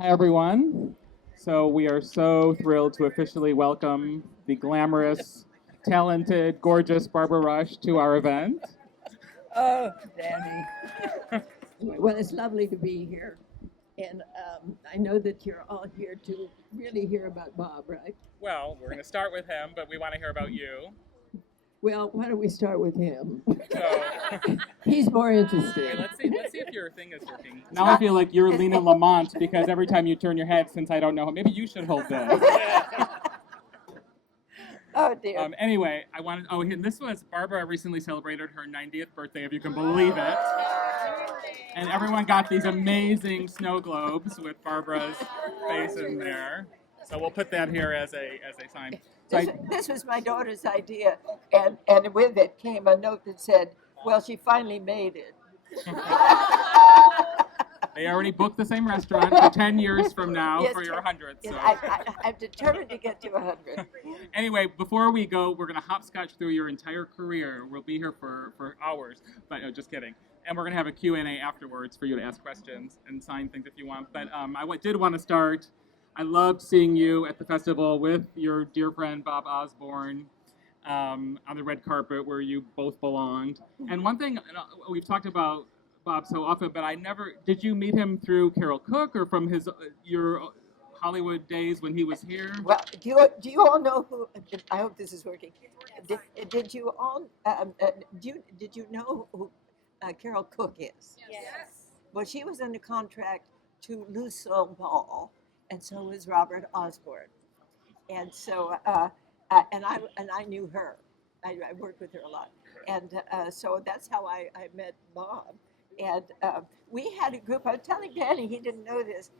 Hi, everyone. So, we are so thrilled to officially welcome the glamorous, talented, gorgeous Barbara Rush to our event. Oh, Danny. Well, it's lovely to be here. And I know that you're all here to really hear about Bob, right? Well, we're going to start with him, but we want to hear about you. Well, why don't we start with him? So, He's more okay, interesting. let's see if your thing is working. Now I feel like you're Lena Lamont because every time you turn your head, since I don't know, maybe you should hold this. Oh, dear. Anyway, I wanted. Oh, and this was Barbara recently celebrated her 90th birthday, if you can believe it. And everyone got these amazing snow globes with Barbara's face in there. So we'll put that here as a sign. So This was my daughter's idea, and with it came a note that said, well, she finally made it. they already booked the same restaurant for 10 years from now Yes, for your 100th. Yes, So. I'm determined to get to 100. Anyway, before we go, we're going to hopscotch through your entire career. We'll be here for hours, but no, just kidding. And we're going to have a Q&A afterwards for you to ask questions and sign things if you want. But did want to start. I loved seeing you at the festival with your dear friend Bob Osborne on the red carpet where you both belonged. And one thing we've talked about Bob so often, but I never did you meet him through Carol Cook or from his your Hollywood days when he was here? Well, do you all know who? I hope this is working. Did you all did you know who Carol Cook is? Yes. Well, she was under contract to Lucille Ball, and so was Robert Osborne, and so and I knew her. I worked with her a lot, and so that's how I met Bob. And we had a group. I was telling Danny, he didn't know this.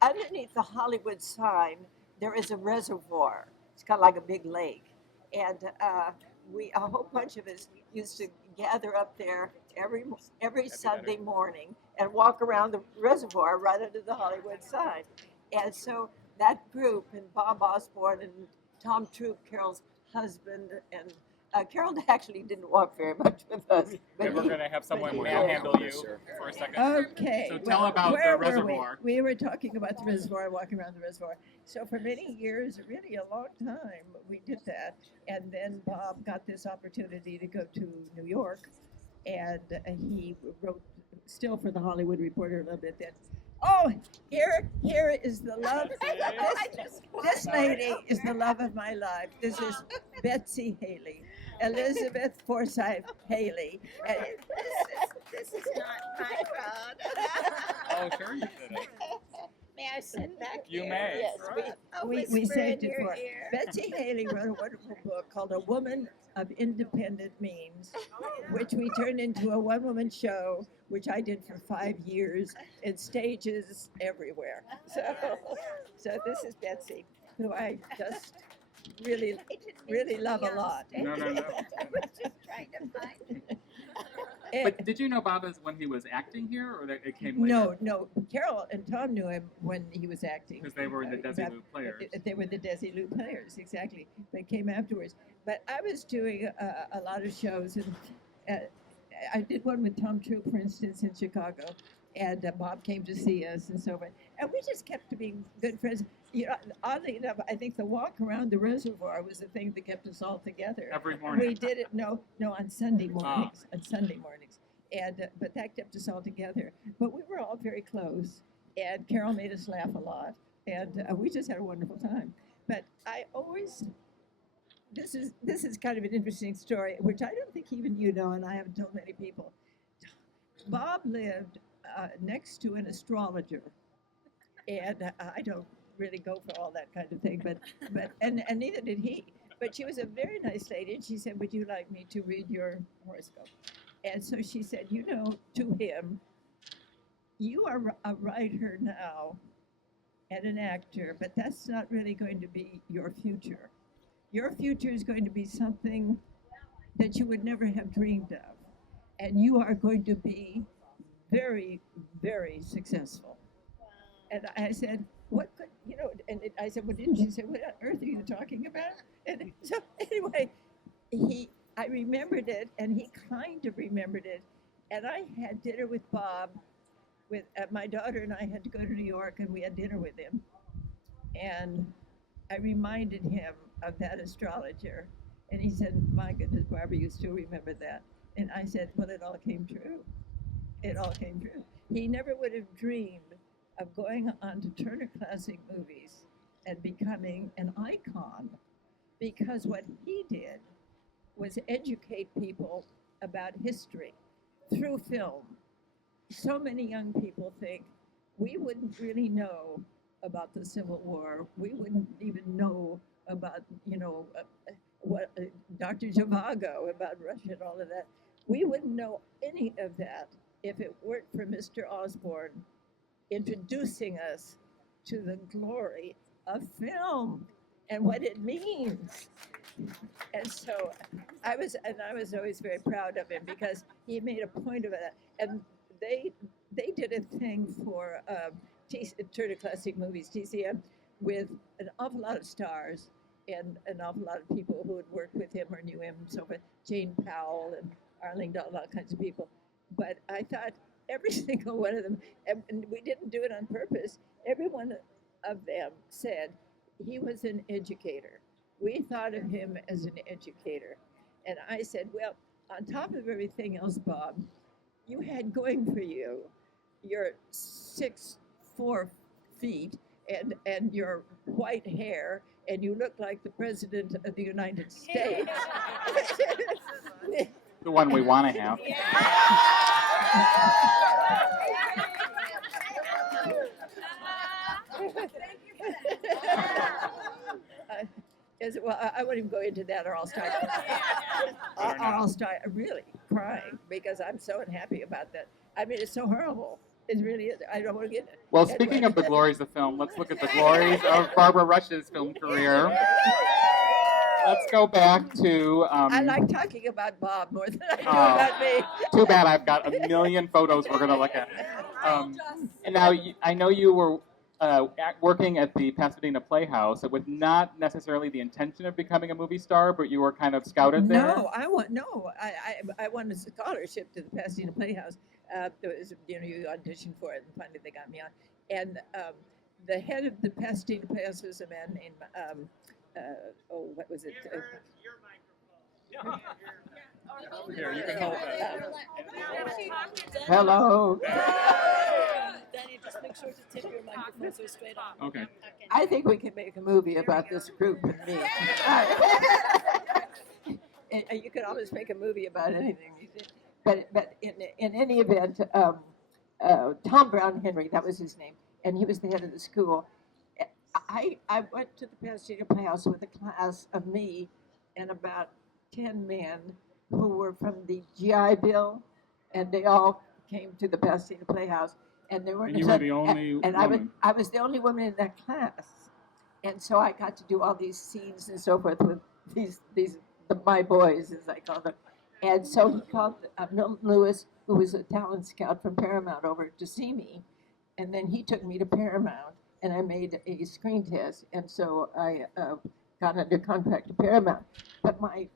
Underneath the Hollywood sign, there is a reservoir. It's kind of like a big lake, and a whole bunch of us used to gather up there every Sunday morning and walk around the reservoir right under the Hollywood sign. And so that group, and Bob Osborne and Tom Troop, Carol's husband, and Carol actually didn't walk very much with us. And we're going to have someone manhandle you for a second. Okay. So tell about the reservoir. We were talking about the reservoir, walking around the reservoir. So for many years, really a long time, we did that. And then Bob got this opportunity to go to New York, and he wrote still for the Hollywood Reporter a little bit then. Oh, here is the love. This lady is the love of my life. This is Betsy Hailey, Elizabeth Forsythe Hailey. And This is not my crowd. Oh, sure you did it. May I sit back You here? may. Yes, I'll we whisper saved in it your for her. ear. Betsy Hailey wrote a wonderful book called A Woman of Independent Means, which we turned into a one-woman show, which I did for 5 years in stages everywhere. So this is Betsy, who I just really, really love a lot. No. I was just trying to find it. But did you know Bob when he was acting here, or that it came later? No. Carol and Tom knew him when he was acting. Because they were the Desilu players. They were the Desilu players, exactly. They came afterwards. But I was doing a lot of shows, and I did one with Tom Troop, for instance, in Chicago, and Bob came to see us and so forth. And we just kept being good friends. You know, oddly enough, I think the walk around the reservoir was the thing that kept us all together. Every morning. We did it, no, on Sunday mornings, and but that kept us all together. But we were all very close, and Carol made us laugh a lot, and we just had a wonderful time. But I always, this is kind of an interesting story, which I don't think even you know, and I haven't told many people. Bob lived next to an astrologer, and I don't really go for all that kind of thing, but and neither did he. But she was a very nice lady, and she said, "Would you like me to read your horoscope?" And so she said, "You know, to him, you are a writer now and an actor, but that's not really going to be your future. Your future is going to be something that you would never have dreamed of, and you are going to be very, very successful." And I said, "What could, you know," and I said, "Well, didn't you say, what on earth are you talking about?" And so anyway, I remembered it, and he kind of remembered it. And I had dinner with Bob with my daughter and I had to go to New York, and we had dinner with him, and I reminded him of that astrologer, and he said, "My goodness, Barbara, you still remember that?" And I said, "Well, it all came true. It all came true." He never would have dreamed of going on to Turner Classic Movies and becoming an icon, because what he did was educate people about history through film. So many young people think we wouldn't really know about the Civil War. We wouldn't even know about, what Dr. Zhivago, about Russia and all of that. We wouldn't know any of that if it weren't for Mr. Osborne introducing us to the glory of film and what it means. And so I was always very proud of him, because he made a point of it. And they did a thing for Turner Classic Movies, TCM, with an awful lot of stars and an awful lot of people who had worked with him or knew him, and so forth. Jane Powell and Arling Dahl, all kinds of people. But I thought every single one of them, and we didn't do it on purpose, every one of them said he was an educator. We thought of him as an educator. And I said, well, on top of everything else, Bob, you had going for you your 6'4" feet and your white hair, and you look like the President of the United States. The one we want to have. Well, I won't even go into that, or I'll start. I'll start really crying, because I'm so unhappy about that. I mean, it's so horrible. It really is. I don't want to get it. Well, speaking of the glories of film, let's look at the glories of Barbara Rush's film career. Let's go back to... I like talking about Bob more than I do about me. Too bad, I've got a million photos we're going to look at. And now, I know you were working at the Pasadena Playhouse with not necessarily the intention of becoming a movie star, but you were kind of scouted there? No, I won a scholarship to the Pasadena Playhouse. There was, you auditioned for it, and finally they got me on. And the head of the Pasadena Playhouse was a man named, what was it? Your microphone. Here, you can hold that. Hello. Danny, just make sure to tip your microphone so straight on. Okay. I think we can make a movie about this group and me. You can always make a movie about anything. But in any event, Tom Brown Henry, that was his name, and he was the head of the school. I went to the Pasadena Playhouse with a class of me and about 10 men who were from the GI Bill, and they all came to the Pasadena Playhouse. And there were you were the only woman. I was the only woman in that class, and so I got to do all these scenes and so forth with my boys, as I call them. And so he called Milton Lewis, who was a talent scout from Paramount, over to see me, and then he took me to Paramount, and I made a screen test, and so I got under contract to Paramount. But my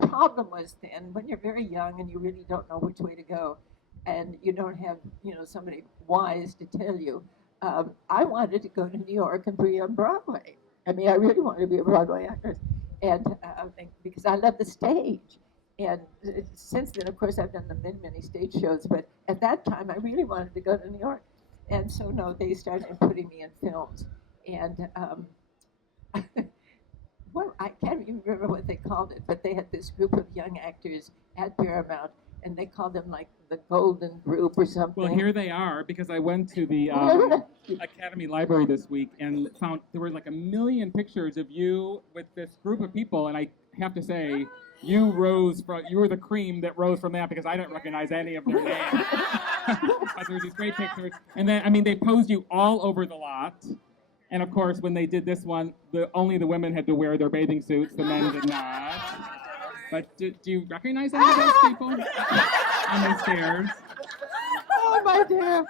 problem was then, when you're very young and you really don't know which way to go, and you don't have, somebody wise to tell you, I wanted to go to New York and be on Broadway. I mean, I really wanted to be a Broadway actress, and because I love the stage. And since then, of course, I've done many stage shows, but at that time, I really wanted to go to New York. And so, no, they started putting me in films. And, well, I can't even remember what they called it, but they had this group of young actors at Paramount, and they called them like the Golden Group or something. Well, here they are, because I went to the Academy Library this week and found there were like 1 million pictures of you with this group of people, and I have to say, you were the cream that rose from that, because I didn't recognize any of their names. But there were these great pictures, and then they posed you all over the lot. And of course, when they did this one, only the women had to wear their bathing suits; the men did not. But do you recognize any of those people on the stairs? Oh my dear!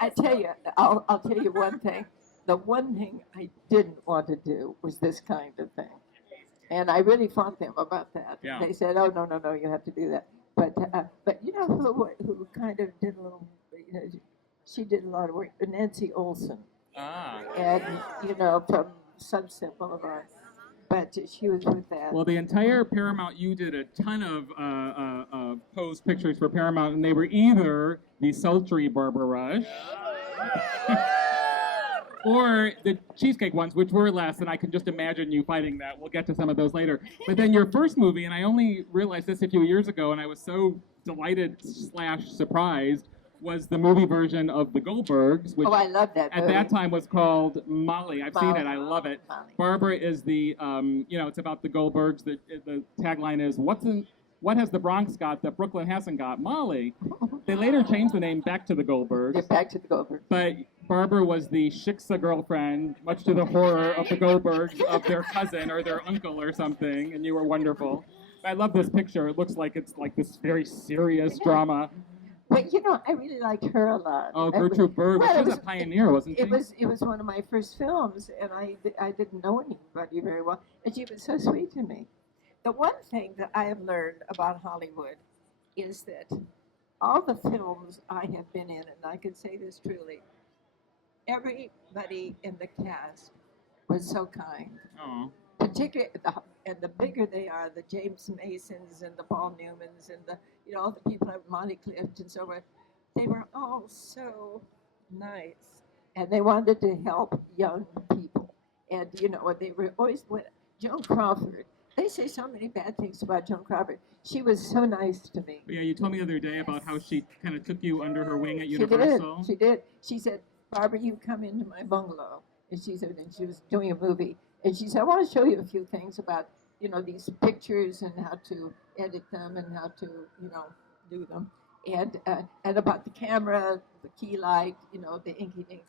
I tell you, I'll tell you one thing. The one thing I didn't want to do was this kind of thing. And I really fought them about that. Yeah. They said, oh, no, you have to do that. But you know who kind of did a little, you know, she did a lot of work. Nancy Olson, Ah. and you know, from Sunset Boulevard. But she was with that. Well, the entire Paramount, you did a ton of pose pictures for Paramount, and they were either the sultry Barbara Rush or the cheesecake ones, which were less, and I can just imagine you fighting that. We'll get to some of those later. But then your first movie, and I only realized this a few years ago, and I was so delighted / surprised, was the movie version of The Goldbergs, which Oh, I love that at movie. that time was called Molly. I've seen it. I love it. Molly. Barbara is the, it's about the Goldbergs. The tagline is, what has the Bronx got that Brooklyn hasn't got? Molly. They later changed the name back to the Goldbergs. Get back to the Goldbergs. But Barbara was the shiksa girlfriend, much to the horror of the Goldbergs, of their cousin or their uncle or something, and you were wonderful. I love this picture. It looks like it's like this very serious drama. But you know, I really liked her a lot. Oh, Gertrude Berg. Well, She it was a pioneer, wasn't she? It was one of my first films, and I didn't know anybody very well, and she was so sweet to me. The one thing that I have learned about Hollywood is that all the films I have been in, and I can say this truly, everybody in the cast was so kind. Oh. Particularly, and the bigger they are, the James Masons and the Paul Newmans and the, you know, all the people like Monty Clift and so on, they were all so nice. And they wanted to help young people. And, you know, they were always, Joan Crawford, they say so many bad things about Joan Crawford. She was so nice to me. But yeah, you told me the other day about how she kind of took you under her wing at She Universal. did. She did. She said, Barbara, you come into my bungalow. And she said, and she was doing a movie. And she said, I want to show you a few things about, you know, these pictures and how to edit them and how to, you know, do them. And about the camera, the key light, you know, the inky dink.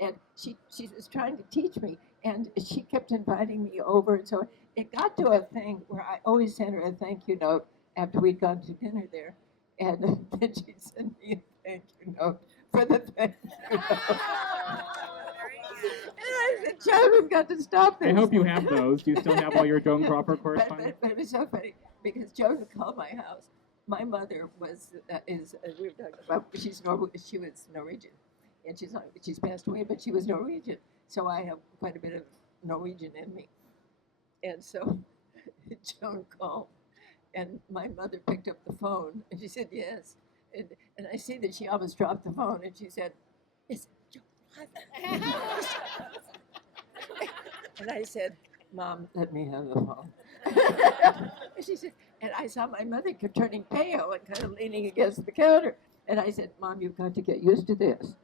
And she was trying to teach me. And she kept inviting me over. And so it got to a thing where I always sent her a thank you note after we'd gone to dinner there. And then she sent me a thank you note for the thank you note. And I said, Joan, we've got to stop this. I hope you have those. Do you still have all your Joan Crawford correspondence? But it was so funny because Joan would call my house. My mother was we were talking about she was Norwegian, and she's passed away, but she was Norwegian. So I have quite a bit of Norwegian in me, and so Joan called, and my mother picked up the phone, and she said yes, and I see that she almost dropped the phone, and she said, "It's Joan." And I said, Mom, let me have the phone. And she said, and I saw my mother turning pale and kind of leaning against the counter. And I said, Mom, you've got to get used to this.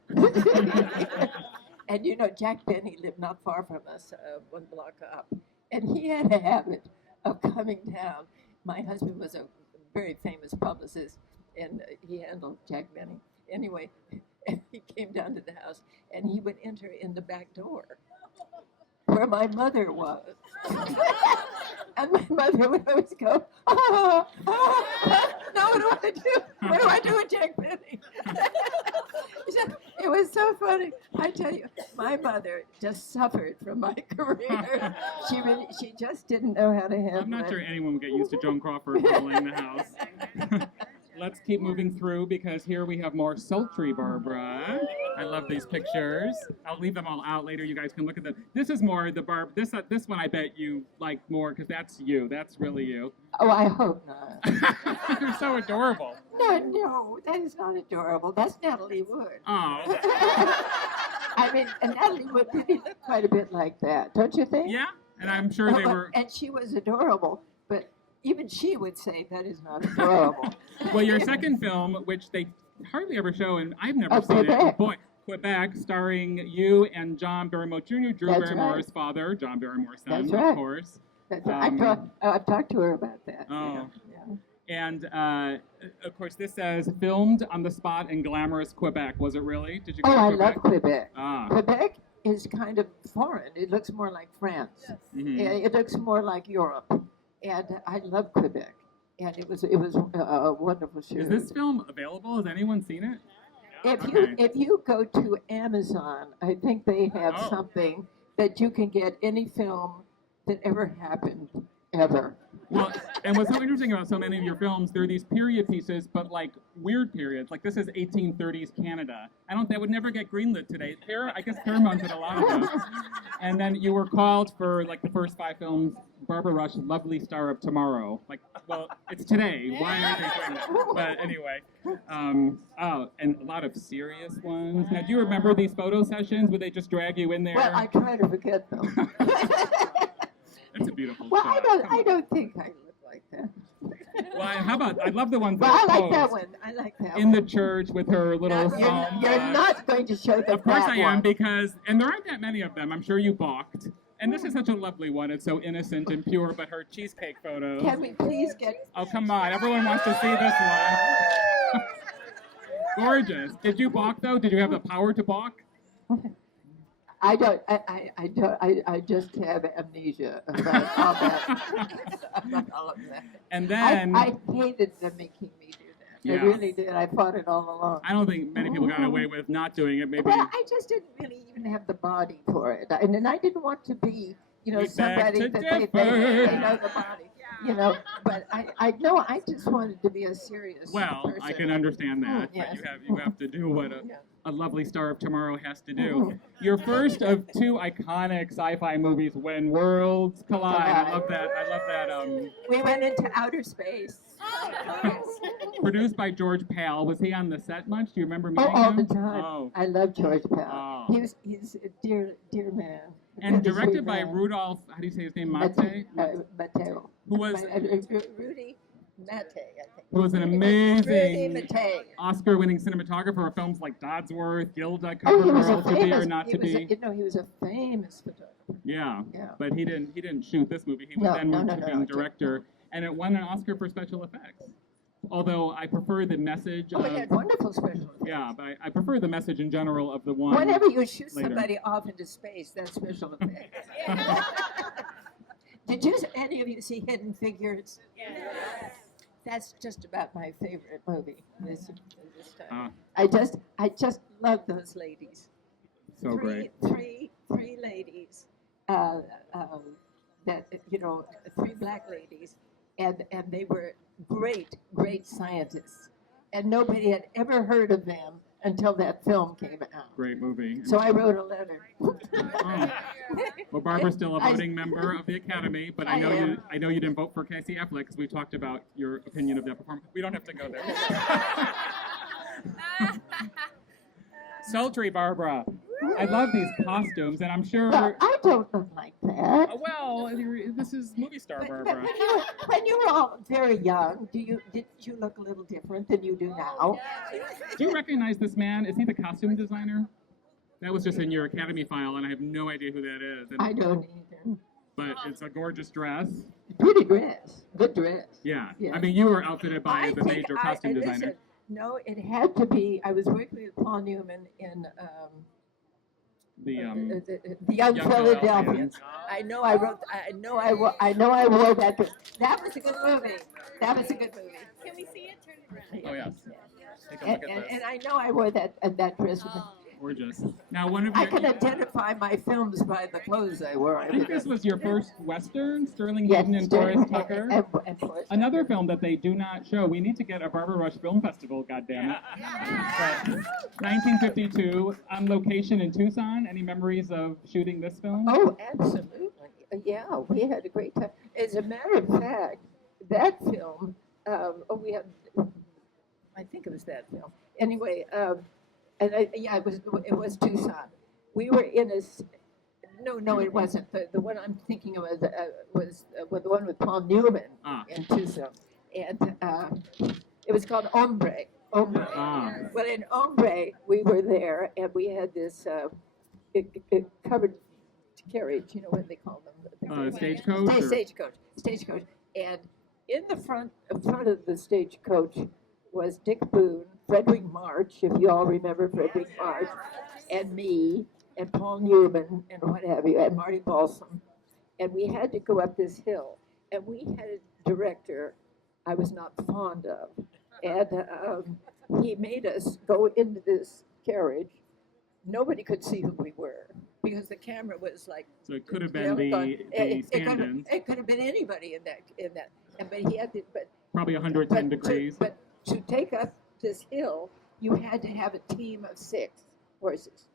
And you know, Jack Benny lived not far from us, one block up. And he had a habit of coming down. My husband was a very famous publicist, and he handled Jack Benny. Anyway, and he came down to the house, and he would enter in the back door where my mother was. And my mother would always go, oh, now what do I do? What do I do with Jack Benny? It was so funny. I tell you, my mother just suffered from my career. She just didn't know how to handle it. I'm not sure anyone would get used to Joan Crawford calling the house. Let's keep moving through because here we have more sultry Barbara. I love these pictures. I'll leave them all out later. You guys can look at them. This is more the Barb. This one I bet you like more because that's you. That's really you. Oh, I hope not. You're so adorable. No, that is not adorable. That's Natalie Wood. Oh. I mean, and Natalie Wood really looked quite a bit like that, don't you think? Yeah, and I'm sure they were. And she was adorable, but even she would say that is not adorable. Well, your second film, which they hardly ever show, and I've never seen Quebec. it. Boy, Quebec, starring you and John Barrymore Jr., Drew That's Barrymore's right. father, John Barrymore's son, That's right. of course. That's I've talked to her about that. Oh. Yeah. And, of course, this says, filmed on the spot in glamorous Quebec. Was it really? Did you go Oh, to I Quebec? love Quebec. Ah. Quebec is kind of foreign. It looks more like France. Mhm. It looks more like Europe. And I love Quebec. And it was a wonderful show. Is this film available? Has anyone seen it? If you go to Amazon, I think they have something that you can get any film that ever happened, ever. Well, and what's so interesting about so many of your films, they're these period pieces, but like weird periods. Like this is 1830s Canada. That would never get greenlit today. I guess Paramount did a lot of those. And then you were called for like the first 5 films, Barbara Rush, Lovely Star of Tomorrow. Like, well, it's today. Why aren't they doing that? But anyway, and a lot of serious ones. Now, do you remember these photo sessions? Would they just drag you in there? Well, I try to forget them. That's a beautiful Well, shot. I don't think I look like that. Well, how about, I love the ones Well, that I are like that posed one. I like that in one. the church with her little psalm. You're not going to show the Of course that I am, one. because, and there aren't that many of them. I'm sure you balked. And this is such a lovely one. It's so innocent and pure, but her cheesecake photos. Can we please get... Oh, come on. Everyone wants to see this one. Gorgeous. Did you balk, though? Did you have the power to balk? I don't. I just have amnesia about all that. About all of that. And then... I hated them making me do that. Yeah. I really did. I fought it all along. I don't think many people got away with not doing it. Maybe... Well, I just didn't really even have the body for it, and I didn't want to be, We beg somebody to that differ. they know the body, But I know I just wanted to be a serious Well, person. I can understand that, Yes. but you have to do what Yeah. a lovely Star of Tomorrow has to do. Your first of 2 iconic sci-fi movies, When Worlds Collide. I love that. We went into outer space. Produced by George Pal. Was he on the set much? Do you remember meeting All him? the time. Oh. I love George Pal. Oh. He's a dear man. And He's a directed sweet by man. Rudolph, how do you say his name? Mate? Matteo. Who was Rudy Mate, I think. who was an Rudy amazing Mate. Oscar-winning cinematographer of films like Dodsworth, Gilda, Oh, he was Covergirl, a To Be or famous. Not to Be. He was a famous photographer. Yeah, Yeah. but he didn't shoot this movie. He was No, then no, moved no, to no, being it didn't. director, and it won an Oscar for special effects. Although I prefer the message Oh, of, he had wonderful special effects. yeah, but I prefer the message in general of the one. Whenever you shoot later. somebody off into space, that's special effects. Did any of you see Hidden Figures? Yes. That's just about my favorite movie. This time. Ah, I just love those ladies. so great. Three ladies. That 3 black ladies, and they were great scientists, and nobody had ever heard of them until that film came out. Great movie. So I wrote a letter. Oh. Well, Barbara's still a voting member of the Academy, but I I know am. you didn't vote for Casey Affleck because we talked about your opinion of that performance. We don't have to go there. Sultry Barbara. I love these costumes, and I'm sure. Well, I don't look like that. Well, this is movie star But Barbara. when you were all very young, did you look a little different than you do now? Do you recognize this man? Is he the costume designer? That was just in your Academy file, and I have no idea who that is. And, I don't either. but it's a gorgeous dress. Pretty dress, good dress. Yeah. Yeah. I mean, you were outfitted by I the think major costume designer. listen, no, it had to be. I was working with Paul Newman in The the Young Young Philadelphians. I know I wore that dress. That was a good movie. That was a good movie. Can we see it? Turn it around. Oh yes. Take a And, look at this. and I know I wore that dress. Gorgeous. Now, one of I your. can identify my films by the clothes I wore. I think this was your first Western, Sterling Yes, Hayden and Forrest Tucker. and Forrest Another film that they do not show. We need to get a Barbara Rush Film Festival, goddammit. But 1952, on location in Tucson. Any memories of shooting this film? Oh, absolutely. Yeah, we had a great time. As a matter of fact, that film, I think it was that film. Anyway, it was Tucson. We were in no, it wasn't. The one I'm thinking of was the one with Paul Newman in Tucson. And it was called Hombre. Ah. Well, in Hombre, we were there, and we had this covered carriage, what they call them? Stagecoach? or- Stagecoach. And in the front of the stagecoach was Dick Boone, Frederick March, if you all remember Frederick March, and me, and Paul Newman, and what have you, and Marty Balsam. And we had to go up this hill. And we had a director I was not fond of. And he made us go into this carriage. Nobody could see who we were. because the camera was like. So it could have you know, been gone. the stand-ins. It could have been anybody in that. And but he had to, Probably 110 degrees. But to take up this hill, you had to have a team of 6 horses,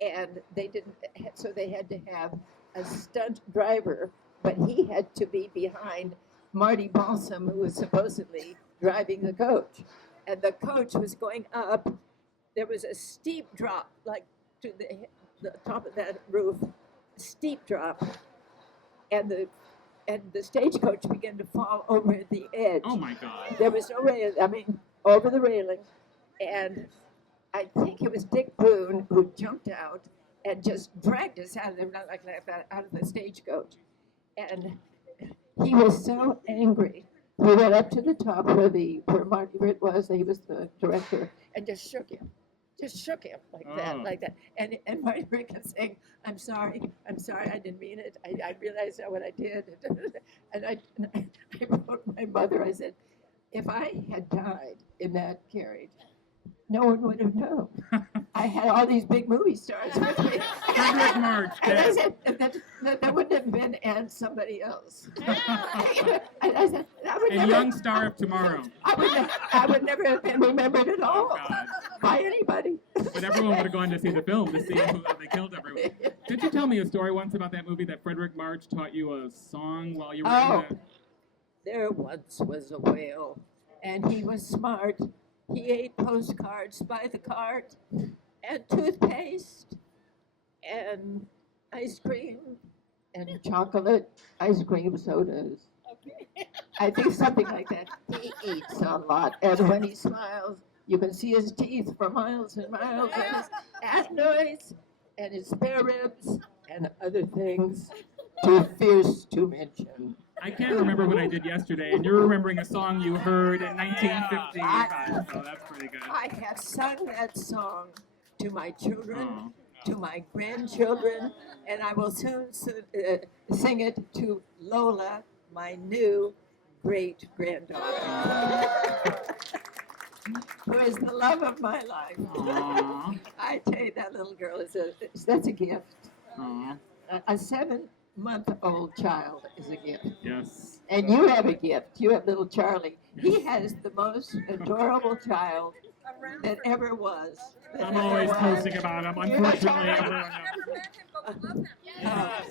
and they didn't. So they had to have a stunt driver, but he had to be behind Marty Balsam, who was supposedly driving the coach, and the coach was going up. There was a steep drop, like to the top of that roof, steep drop, and the stagecoach began to fall over the edge. Oh my God. There was no railing, I mean, over the railing, and I think it was Dick Boone who jumped out and just dragged us out of there, not like that, out of the stagecoach. And he was so angry. We went up to the top where Marty Britt was, he was the director, and just shook him like that. And Marty Britt kept saying, I'm sorry, I didn't mean it. I realized what I did. And I wrote my mother, I said, if I had died in that carriage, no one would have known. I had all these big movie stars with me. Frederick March. And I said, that wouldn't have been and somebody else. And I said, And young star of tomorrow. I would never have been remembered at all God. by anybody. But everyone would have gone to see the film to see who they killed everyone. Did you tell me a story once about that movie that Frederick March taught you a song while you were in it? There once was a whale, and he was smart. He ate postcards by the cart, and toothpaste, and ice cream, and chocolate ice cream sodas. Okay. I think something like that. He eats a lot, and when he smiles, you can see his teeth for miles and miles, and his adenoids, and his spare ribs, and other things too fierce to mention. I can't remember what I did yesterday, and you're remembering a song you heard in 1955, so that's pretty good. I have sung that song to my children, Oh. to my grandchildren, and I will soon sing it to Lola, my new great-granddaughter, who is the love of my life. Aww. I tell you, that little girl that's a gift. Aww. A 7-month-old child is a gift. Yes. And you have a gift. You have little Charlie. He has the most adorable child that ever was. I'm always posting about him. Unfortunately, everyone knows.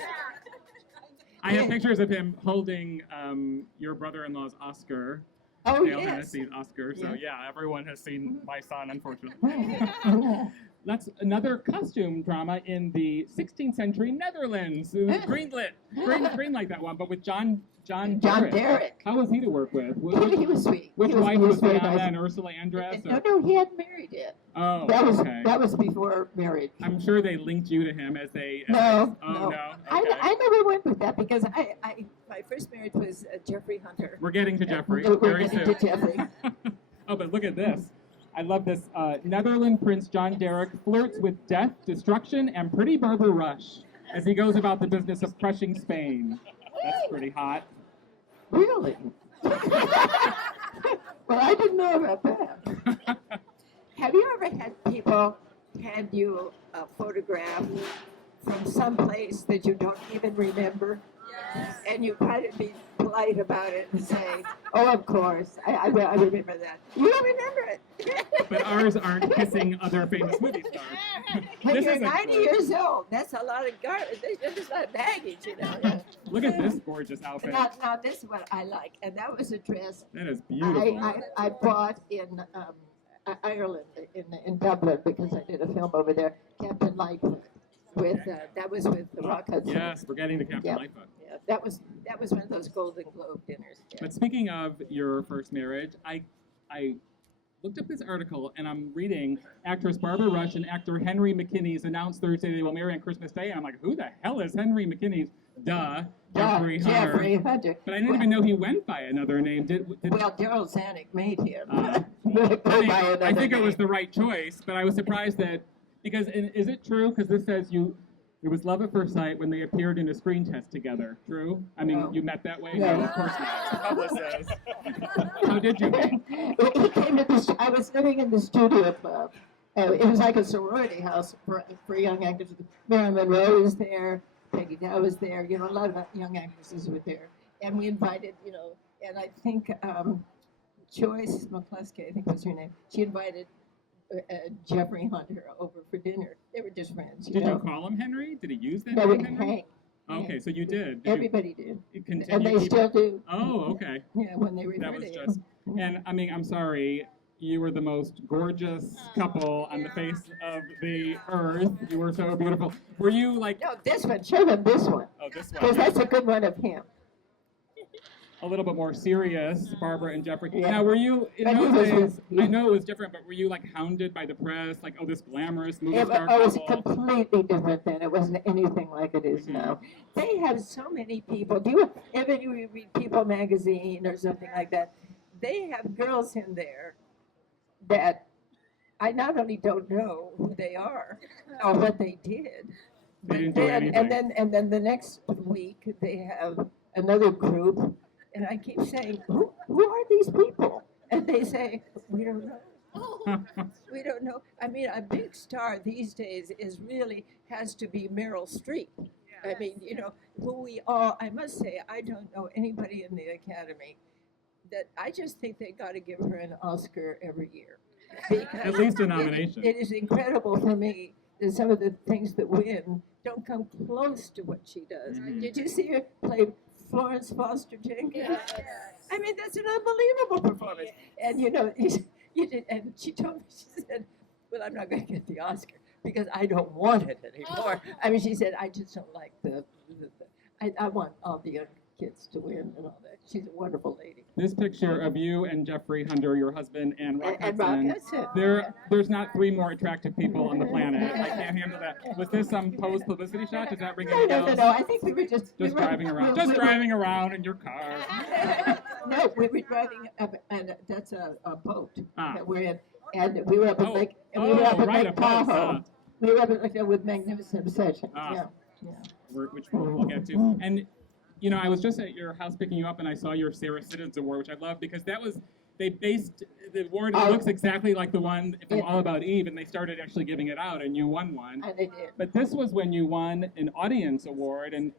I have pictures of him holding your brother-in-law's Oscar. Oh, Dale yes. Hennessy's Oscar. So yeah, everyone has seen my son, unfortunately. Oh, That's another costume drama in the 16th century Netherlands. Green like that one, but with John Derek. How was he to work with? He was sweet. Which wife was he on then? Ursula Andress? No, he hadn't married yet. Oh, That okay. was before marriage. I'm sure they linked you to him as they. No. Okay. I never went with that because my first marriage was Jeffrey Hunter. We're getting to Jeffrey We're very getting soon. to Jeffrey. Oh, but look at this. I love this. Netherland Prince John Derek flirts with death, destruction, and pretty Barbara Rush as he goes about the business of crushing Spain. That's pretty hot. Really? Well, I didn't know about that. Have you ever had people hand you a photograph from some place that you don't even remember? Yes. And you try to be polite about it and say, oh, of course, I remember that. You don't remember it. But ours aren't kissing other famous movie stars. When This you're is a 90 years old, that's a lot of garbage. There's a lot of baggage, you know. Yeah. Look at this gorgeous outfit. Now, this is what I like. And that was a dress That is beautiful. I bought in Ireland, in Dublin, because I did a film over there, Captain Lightfoot. That was with the Rock Hudson. Yes, we're getting to Captain Yep. Lightfoot. Yeah, that was one of those Golden Globe dinners. Yeah. But speaking of your first marriage, I looked up this article and I'm reading actress Barbara Rush and actor Henry McKinney's announced Thursday they will marry on Christmas Day. And I'm like, who the hell is Henry McKinney's? Jeffrey Hunter. Jeffrey Hunter. But I didn't even know he went by another name. Well, Daryl Zanuck made him. I think it was the right choice, but I was surprised that, because, is it true? Because this says it was love at first sight when they appeared in a screen test together. True? I mean, you met that way? No. No, of course not. The publicist says. How did you meet? He came to I was living in the studio club, It was like a sorority house for young actors. Marilyn Monroe was there, Peggy Dow was there, you know, a lot of young actresses were there. And we invited, you know, and I think Joyce McCluskey, I think was her name, she invited Jeffrey Hunter over for dinner. They were just friends. Did you call him Henry? Did he use that No, name, Henry? Hank. Okay, so you did. Everybody did. And they still do. Oh, okay. Yeah, when they were That was pretty. just. And I mean, I'm sorry. You were the most gorgeous couple on the face of the earth. You were so beautiful. Were you like? No, this one. Show them this one. Oh, this one. Because that's a good one of him. A little bit more serious, Barbara and Jeffrey. Yeah. Now, were you in But he those was- days? I know it was different, but were you like hounded by the press? Like, oh, this glamorous movie star It was couple? completely different then. It wasn't anything like it is now. They have so many people. Do you ever you read People magazine or something like that? They have girls in there that I not only don't know who they are or what they did, They didn't but do then, anything. and then the next week they have another group, and I keep saying, who are these people? And they say, we don't know. We don't know. I mean, a big star these days has to be Meryl Streep. I mean, you know, who we all, I must say, I don't know anybody in the Academy that I just think they got to give her an Oscar every year. At least a nomination. It is incredible for me that some of the things that win don't come close to what she does. Did you see her play Florence Foster Jenkins? Yes. I mean, that's an unbelievable performance. And you know, you did, and she told me, she said, well, I'm not going to get the Oscar because I don't want it anymore. I mean, she said, I just don't like I want all the young kids to win and all that. She's a wonderful lady. This picture of you and Jeffrey Hunter, your husband, and Rock And Rock Hudson. Hudson. There's not three more attractive people on the planet. I can't handle that. Was this some post-publicity shot? Does that ring any bells? No. I think we were just Driving around. Just driving around in your car. No, we were driving up, and that's a boat Ah. that we're in, and we were up at Oh. Lake, and we were up at Right, Lake a boat. Tahoe. We were up at Lake Tahoe with Magnificent Obsession. Ah. Yeah. Which we'll get to. And, you know, I was just at your house picking you up, and I saw your Sarah Siddons Award, which I love because they based the award. It looks exactly like the one from All About Eve, and they started actually giving it out, and you won one. And they did. But this was when you won an audience award, and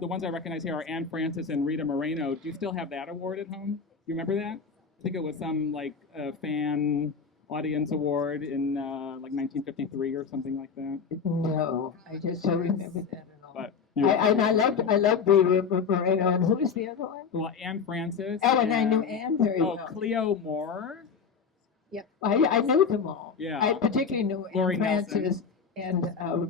the ones I recognize here are Anne Francis and Rita Moreno. Do you still have that award at home? You remember that? I think it was some like fan audience award in like 1953 or something like that. No, I just don't remember that at all. But I loved Rita Moreno, and who was the other one? well, Anne Francis. Oh, and I knew Anne very well. Cleo Moore. Yeah, I knew them all. Yeah. I particularly knew Lori Anne Francis and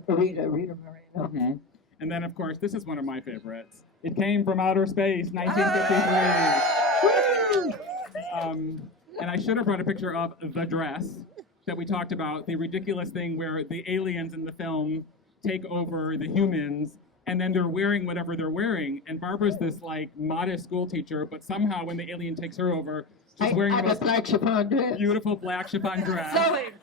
Rita Moreno. And then, of course, this is one of my favorites. It Came from Outer Space, 1953. And I should have brought a picture of the dress that we talked about, the ridiculous thing where the aliens in the film take over the humans, and then they're wearing whatever they're wearing. And Barbara's this, like, modest school teacher, but somehow when the alien takes her over, she's wearing the a most black chiffon dress. beautiful black chiffon dress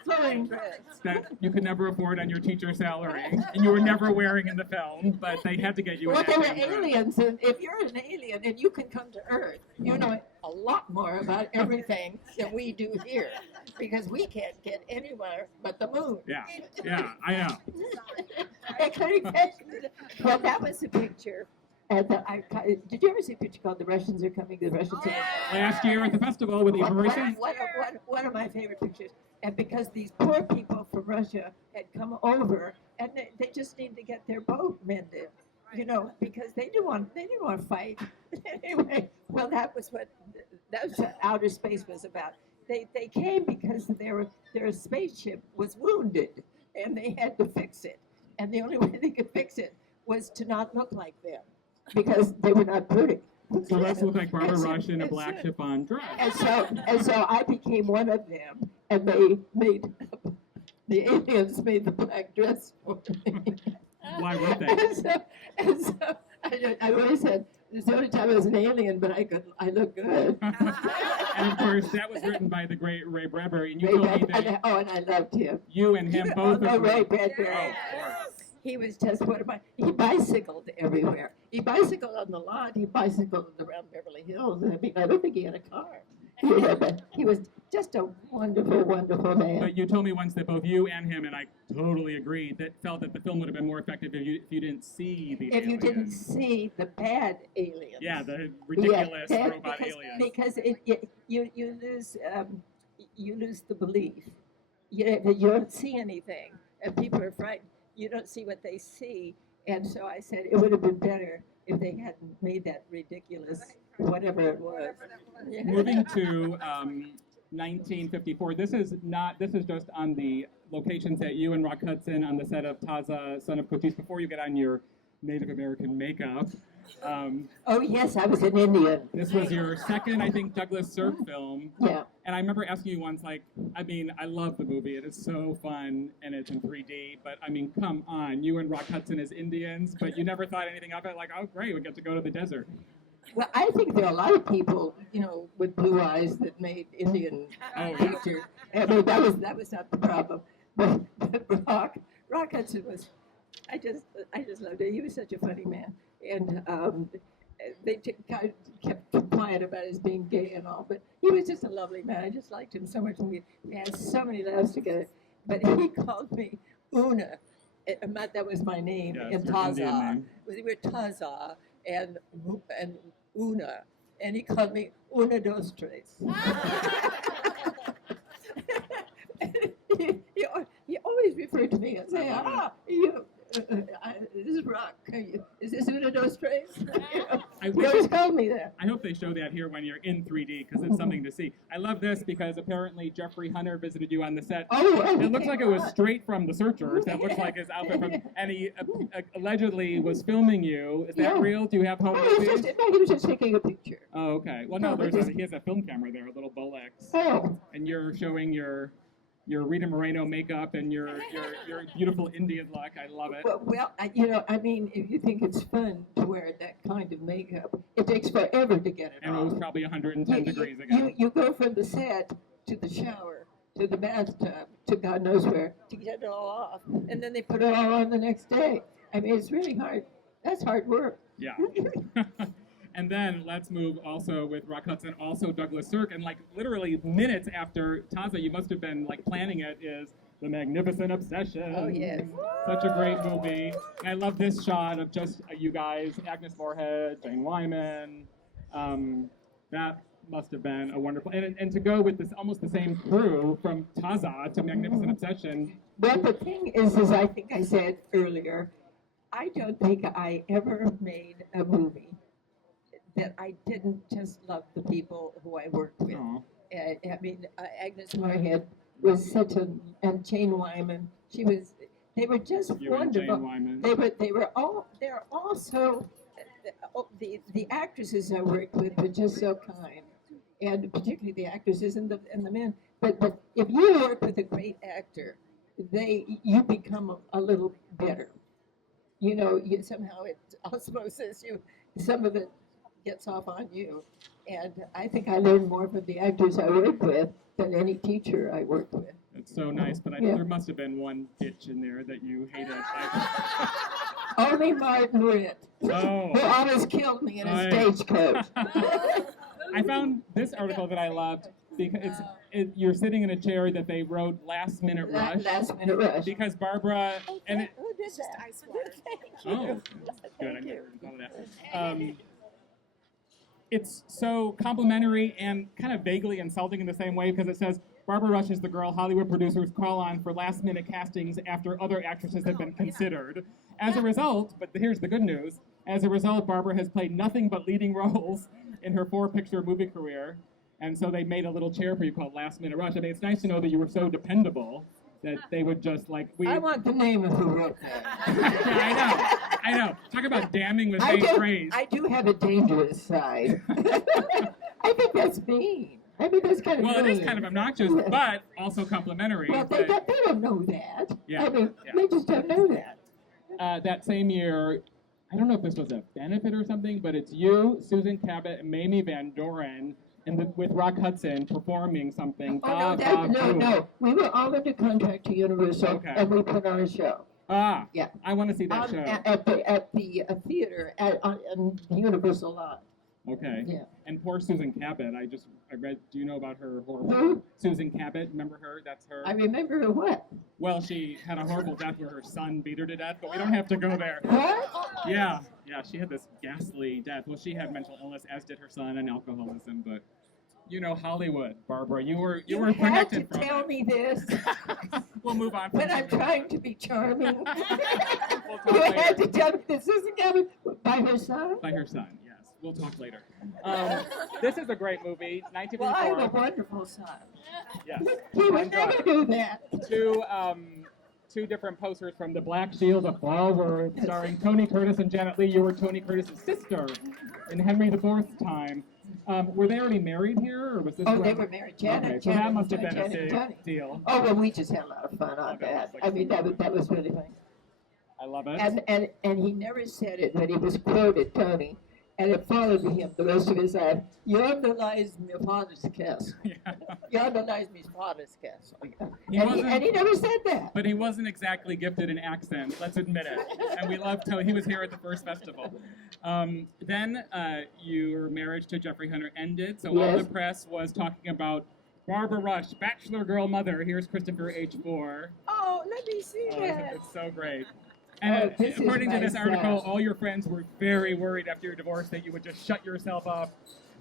Flowing dress. that you could never afford on your teacher's salary, and you were never wearing in the film, but they had to get you Well, an they were acting dress. aliens, and if you're an alien and you can come to Earth, you know a lot more about everything than we do here, because we can't get anywhere but the moon. Yeah, I know. Well, that was a picture. And did you ever see a picture called "The Russians Are Coming"? The Russians are Last year at the festival with Eva Marie. one of my favorite pictures. And because these poor people from Russia had come over, and they just need to get their boat mended, you know, because they didn't want to fight. Anyway, well, that was what outer space was about. They came because their spaceship was wounded, and they had to fix it. And the only way they could fix it was to not look like them, because they were not pretty. So let's look like Barbara And so- Rush in a and black so- chiffon dress. And so I became one of them, and they made the aliens made the black dress for me. Why would they? And so I always said, it's the only time I was an alien, but I look good. And of course, that was written by the great Ray Bradbury, and you told me that and I loved him. you and him both Oh, agree. Ray Bradbury. He was just he bicycled everywhere. He bicycled on the lot. He bicycled around Beverly Hills. I mean, I don't think he had a car. He was just a wonderful, wonderful man. But you told me once that both you and him, and I totally agreed, that felt that the film would have been more effective if you didn't see these If you aliens. didn't see the bad aliens. Yeah, the ridiculous Yeah, robot because, aliens. Because you lose the belief. You don't see anything, and people are frightened. You don't see what they see, and so I said it would have been better if they hadn't made that ridiculous whatever it was. Yeah. Moving to 1954. This is just on the locations that you and Rock Hudson on the set of Taza, Son of Cochise, before you get on your Native American makeup. Oh yes, I was an Indian. This was your second, I think, Douglas Sirk film. Yeah. And I remember asking you once, like, I mean, I love the movie. It is so fun, and it's in 3D. But, I mean, come on. You and Rock Hudson as Indians, but you never thought anything of it? Like, oh, great, we get to go to the desert. Well, I think there are a lot of people, with blue eyes that made Indian pictures. I mean, that was not the problem. But Rock Hudson was, I just loved it. He was such a funny man. And they kind of kept quiet about his being gay and all, but he was just a lovely man. I just liked him so much, and we had so many laughs together. But he called me Una. That was my name in Taza. We were Taza and Una, and he called me Una dos tres. he always referred to me and say, this is Rock. Is this Una dos tres? He always called me that. I hope they show that here when you're in 3D, because it's something to see. I love this because apparently Jeffrey Hunter visited you on the set. Oh, it looks like it was straight from The Searchers. That looks like his outfit from, and he allegedly was filming you. Is that real? Do you have home movies? He was just taking a picture. Oh, okay. Well, no, he has a film camera there, a little Bolex. Oh. And you're showing your Rita Moreno makeup and your beautiful Indian look. I love it. Well, I mean, if you think it's fun to wear that kind of makeup, it takes forever to get it and off. It was probably 110 degrees again. You go from the set to the shower to the bathtub to God knows where to get it all off, and then they put it all on the next day. I mean, it's really hard. That's hard work. Yeah. And then let's move also with Rock Hudson, also Douglas Sirk, and like literally minutes after Taza, you must have been like planning it, is The Magnificent Obsession. Oh, yes. Such a great movie. And I love this shot of just you guys, Agnes Moorehead, Jane Wyman. That must have been a wonderful, and to go with this almost the same crew from Taza to Magnificent Obsession. But the thing is I think I said earlier, I don't think I ever made a movie that I didn't just love the people who I worked with. I mean, Agnes Moorehead was such and Jane Wyman. They were just You wonderful. And Jane Wyman. They're also the actresses I worked with were just so kind, and particularly the actresses and the men. But if you work with a great actor, you become a little better. Somehow it osmosis you. Some of it gets off on you. And I think I learned more from the actors I worked with than any teacher I worked with. It's so nice, but there must have been one bitch in there that you hated. Only Martin Ritt, Oh. who almost killed me in a stagecoach. I found this article that I loved because you're sitting in a chair that they wrote Last Minute Rush. Last Minute Rush. Because Barbara and it, Who did that? Ice water. oh, good. I never thought of that. It's so complimentary and kind of vaguely insulting in the same way because it says Barbara Rush is the girl Hollywood producers call on for last-minute castings after other actresses have been considered. As a result, but here's the good news, as a result, Barbara has played nothing but leading roles in her 4-picture movie career, and so they made a little chair for you called Last Minute Rush. I mean, it's nice to know that you were so dependable that they would just like... I want the name of who wrote that. Yeah, I know. Talk about damning with faint praise. I do have a dangerous side. I think that's mean. I mean, that's kind of Well, mean. it is kind of obnoxious, but also complimentary. Well, they don't know that. Yeah, I mean, yeah. they just don't know that. That same year, I don't know if this was a benefit or something, but it's you, Susan Cabot, and Mamie Van Doren with Rock Hudson performing something. No. We were all under contract to Universal, and we put on a show. Yeah. I want to see that show. At the theater on the Universal lot. Okay. Yeah. And poor Susan Cabot. I read. Do you know about her horrible? Who? Susan Cabot. Remember her? That's her. I remember her what? Well, she had a horrible death where her son beat her to death, but we don't have to go there. What? Yeah. She had this ghastly death. Well, she had mental illness, as did her son, and alcoholism. But you know Hollywood, Barbara. You were You had to protected from tell it. me this We'll move on. From when I'm Susan. trying to be charming. We'll talk You later. had to tell me this isn't coming by her son? By her son. Yes. We'll talk later. This is a great movie. Well, I have a 1954. wonderful son. Yes. He would never do that. Two different posters from The Black Shield of Walworth, starring Tony Curtis and Janet Leigh. You were Tony Curtis's sister in Henry IV's time. Were they already married here, or was this? Oh, they were married. Janet. Okay, so Janet that must have was been a Janet and big Tony. deal. Oh, well, we just had a lot of fun on Okay, that. like I mean, that was really fun. I love it. And he never said it, but he was quoted, Tony, and it followed him the rest of his life. Yonder lies my father's castle. Yeah. Yonder lies my father's castle. He And wasn't- he never said that. But he wasn't exactly gifted in accents, let's admit it. And we love Tony. He was here at the first festival. Then your marriage to Jeffrey Hunter ended, so all Yes. the press was talking about Barbara Rush, bachelor girl mother. Here's Christopher H4. Oh, let me see that. It's so great. And this is according to my this article, sash. all your friends were very worried after your divorce that you would just shut yourself up.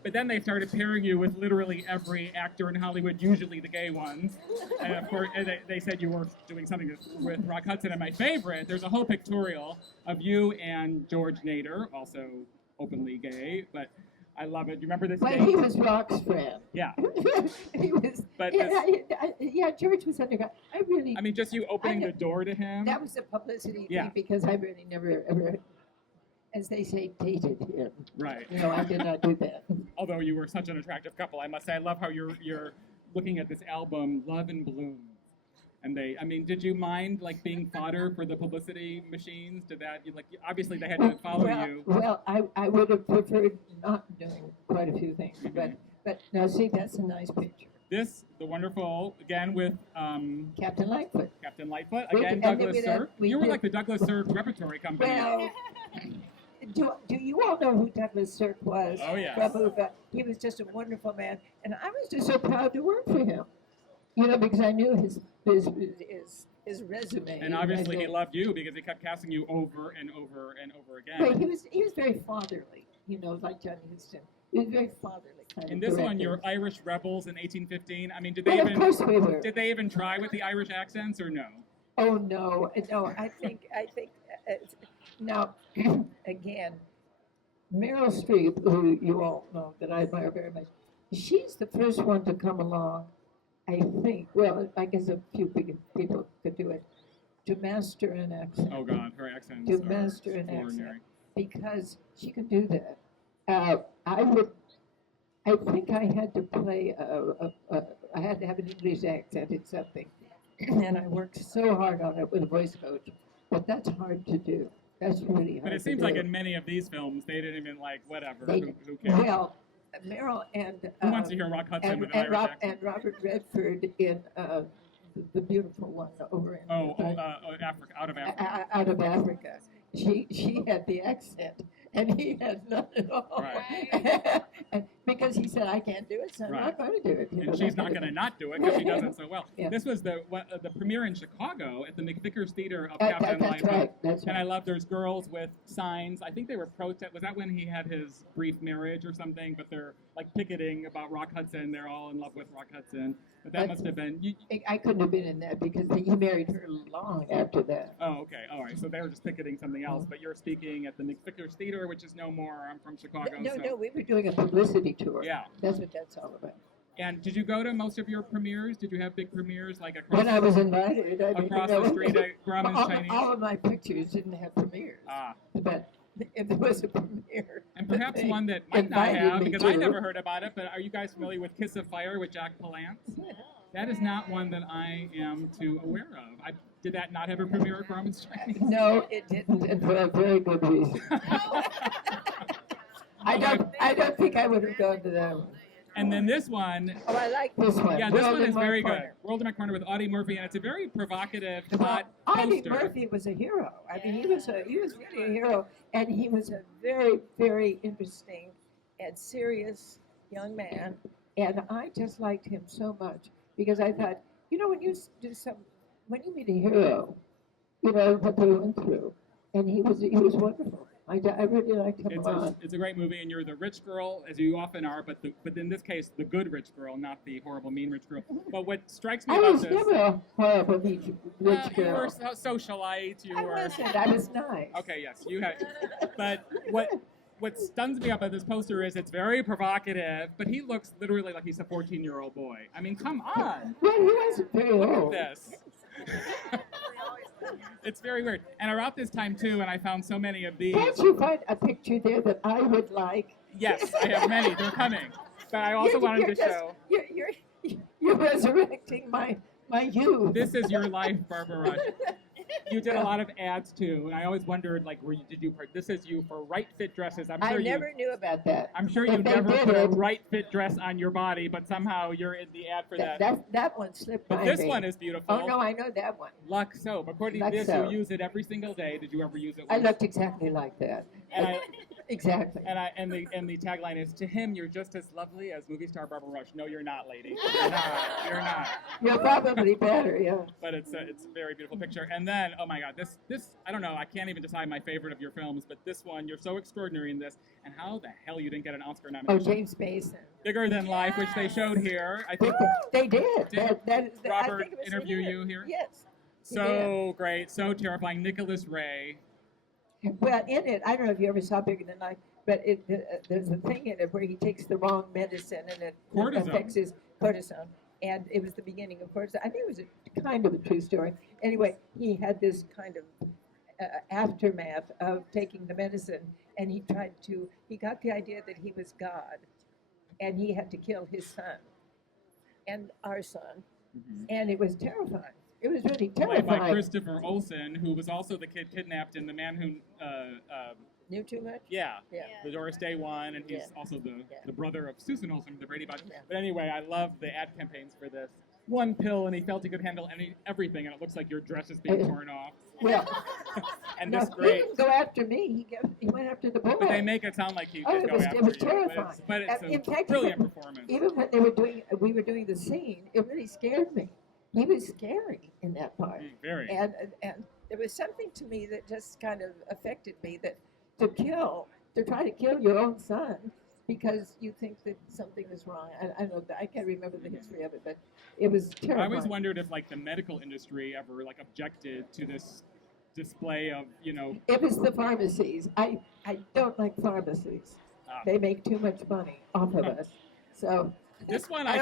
But then they started pairing you with literally every actor in Hollywood, usually the gay ones. And of course, they said you were doing something with Rock Hudson. And my favorite, there's a whole pictorial of you and George Nader, also openly gay. But I love it. Do you remember this Well, date? he was Rock's friend. Yeah. He was. But Yeah, George was underground. I mean, just you opening the door to him. That was a publicity Yeah. thing because I really never ever, as they say, dated him. Right. No, I did not do that. Although you were such an attractive couple, I must say. I love how you're looking at this album, Love and Bloom. And did you mind like being fodder for the publicity machines? Did that obviously they had to follow you? Well, I would have preferred not doing quite a few things, but now see, that's a nice picture. This, the wonderful, again with Captain Lightfoot. Captain Lightfoot, We again did- and Douglas we did- Sirk. we You were did- like the Douglas Sirk repertory company. Well, do you all know who Douglas Sirk was? Oh, yes. From Uva? He was just a wonderful man, and I was just so proud to work for him. You know, because I knew his resume. And obviously I he thought- loved you because he kept casting you over and over and over again. But he was very fatherly, you know, like John Huston. He was very fatherly kind In of this one, director. you're Irish rebels in 1815. I mean, did Well, they of even course we were. did they even try with the Irish accents or no? Oh no, no. I think now again, Meryl Streep, who you all know that I admire very much, she's the first one to come along. I think. Well, I guess a few big people could do it to master an accent. Oh God, her accents To are master an extraordinary. accent because she could do that. I think I had to play. I had to have an English accent in something, and I worked so hard on it with a voice coach. But that's hard to do. That's really hard. But it to seems do. like in many of these films, they didn't even whatever. They- Who cares? Well, Meryl and Who wants to hear Rock Hudson and, with an and, Irish accent? and Robert Redford in the beautiful one over in Africa, out of Africa. out of Africa. She had the accent, and he had none at all. Right. And because he said, "I can't do it, so I'm Right. not going to do it." you know, And she's that not kind going of to not do it because she does it so well. Yeah. This was the premiere in Chicago at the McVickers Theater of thing. Captain That's Lightfoot. right. That's And I right. love there's girls with signs. I think they were protest. Was that when he had his brief marriage or something? But they're like picketing about Rock Hudson. They're all in love with Rock Hudson. But that must have been. I couldn't have been in that because he married her long after that. Oh, okay. All right. So they were just picketing something else. But you're speaking at the McVickers Theater, which is no more. I'm from Chicago. No, so. no, we were doing a publicity tour. Yeah. That's what that's all about. And did you go to most of your premieres? Did you have big premieres like across, When I was invited, I mean, across you know, the street at Grauman's Chinese? all of my pictures didn't have premieres. Ah. But if there was a premiere. And perhaps they one that might not invited have, me because I to. never heard about it, but are you guys familiar with Kiss of Fire with Jack Palance? That is not one that I am too aware of. Did that not have a premiere at Grauman's Chinese? No, it didn't, and for a very good reason. I don't think I would have gone to that one. And then this one, Oh, I like this one. yeah, this World one in is My very good. Corner. World in My Corner with Audie Murphy, and it's a very provocative, Well, hot Audie poster. Murphy was a hero. I mean, he was really a hero, and he was a very, very interesting and serious young man, and I just liked him so much because I thought, when you when you meet a hero, you know what they went through, and he was wonderful. I really liked him a lot. It's a great movie, and you're the rich girl, as you often are, but in this case, the good rich girl, not the horrible, mean rich girl. But what strikes me I about was this... never a horrible rich You girl. were socialite, I was nice. Okay, yes, you had... But what stuns me about this poster is it's very provocative, but he looks literally like he's a 14-year-old boy. I mean, come on! Well, he wasn't very Look old. at this. It's very weird. And around this time, too, and I found so many of these... Can't you find a picture there that I would like? Yes, I have many. They're coming. But I also wanted to show... You're resurrecting my youth. This is your life, Barbara Rush. You did a lot of ads too, and I always wondered, like, this is you for right fit dresses. I never knew about that. I'm sure you never put a right fit dress on your body, but somehow you're in the ad for that. That one slipped by But this me. one is beautiful. Oh no, I know that one. Lux Soap. According to this, you use it every single day. Did you ever use it I once? looked exactly like that. And Exactly. And the tagline is, to him, you're just as lovely as movie star Barbara Rush. No, you're not, lady. You're not. You're not. You're probably better, yeah. But it's a very beautiful picture. And then, oh my God, this I don't know, I can't even decide my favorite of your films, but this one, you're so extraordinary in this. And how the hell you didn't get an Oscar nomination? Oh, James Mason. Bigger Than Life, which they showed here. I think They did. Did I Robert think it was interview here. you here? Yes. he So great, so terrifying. Nicholas Ray. did. Well, in it, I don't know if you ever saw Bigger Than Life, but there's a thing in it where he takes the wrong medicine and it Cortisone. affects his cortisone. And it was the beginning of cortisone. I think it was a kind of a true story. Anyway, he had this kind of aftermath of taking the medicine, and he got the idea that he was God, and he had to kill his son and our son, and it was terrifying. It was really terrifying. Played by Christopher Olsen, who was also the kid kidnapped in The Man Who... Knew too much? Yeah, Yeah. the Doris Day one, and he's Yeah. also the Yeah. brother of Susan Olsen from the Brady Bunch. Yeah. But anyway, I love the ad campaigns for this. One pill, and he felt he could handle everything, and it looks like your dress is being torn off. Well, And no, this he great... didn't go after me. He went after the boy. But they make it sound like he Oh, did it go was- after it was you. terrifying. But it's In a fact, brilliant performance. Even when we were doing the scene, it really scared me. He was scary in that part. Very. And there was something to me that just kind of affected me, that to try to kill your own son because you think that something is wrong. I don't know, I can't remember the history of it, but it was terrifying. I always wondered if, like, the medical industry ever, like, objected to this display of, It was the pharmacies. I don't like pharmacies. They make too much money off of us. So This one I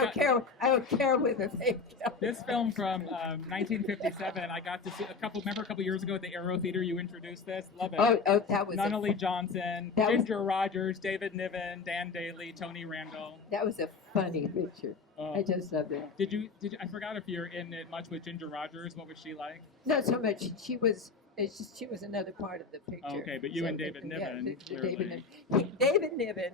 don't care whether they kill. This film from 1957, I got to see remember a couple years ago at the Aero Theater, you introduced this? Love it. Oh, that was Nunnally Johnson, that was- Ginger Rogers, David Niven, Dan Daly, Tony Randall. that was a funny picture. I just loved it. Did you? I forgot if you're in it much with Ginger Rogers. What was she like? Not so much. She was another part of the picture. Oh, okay, but you and David Niven, David Niven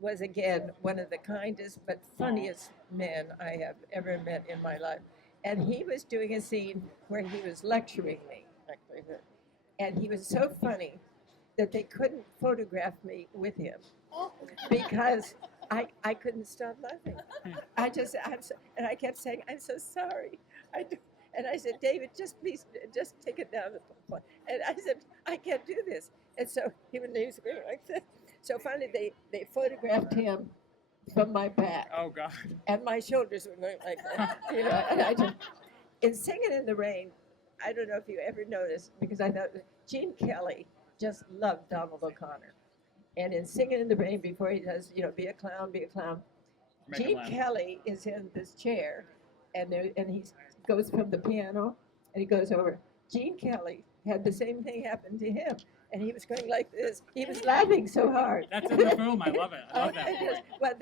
was, again, one of the kindest but funniest men I have ever met in my life. And he was doing a scene where he was lecturing me, and he was so funny that they couldn't photograph me with him because I couldn't stop laughing. And I kept saying, I'm so sorry. And I said, David, please take it down. And I said, I can't do this. And so he was going like this. So finally they photographed him from my back. Oh, God. And my shoulders were going like that. And I just, in Singing in the Rain, I don't know if you ever noticed, because I thought Gene Kelly just loved Donald O'Connor. And in Singing in the Rain, before he does, be a clown, Gene Kelly is in this chair, and he goes from the piano, and he goes over. Gene Kelly had the same thing happen to him, and he was going like this. He was laughing so hard. That's in the film. I love it. I love that part. Well,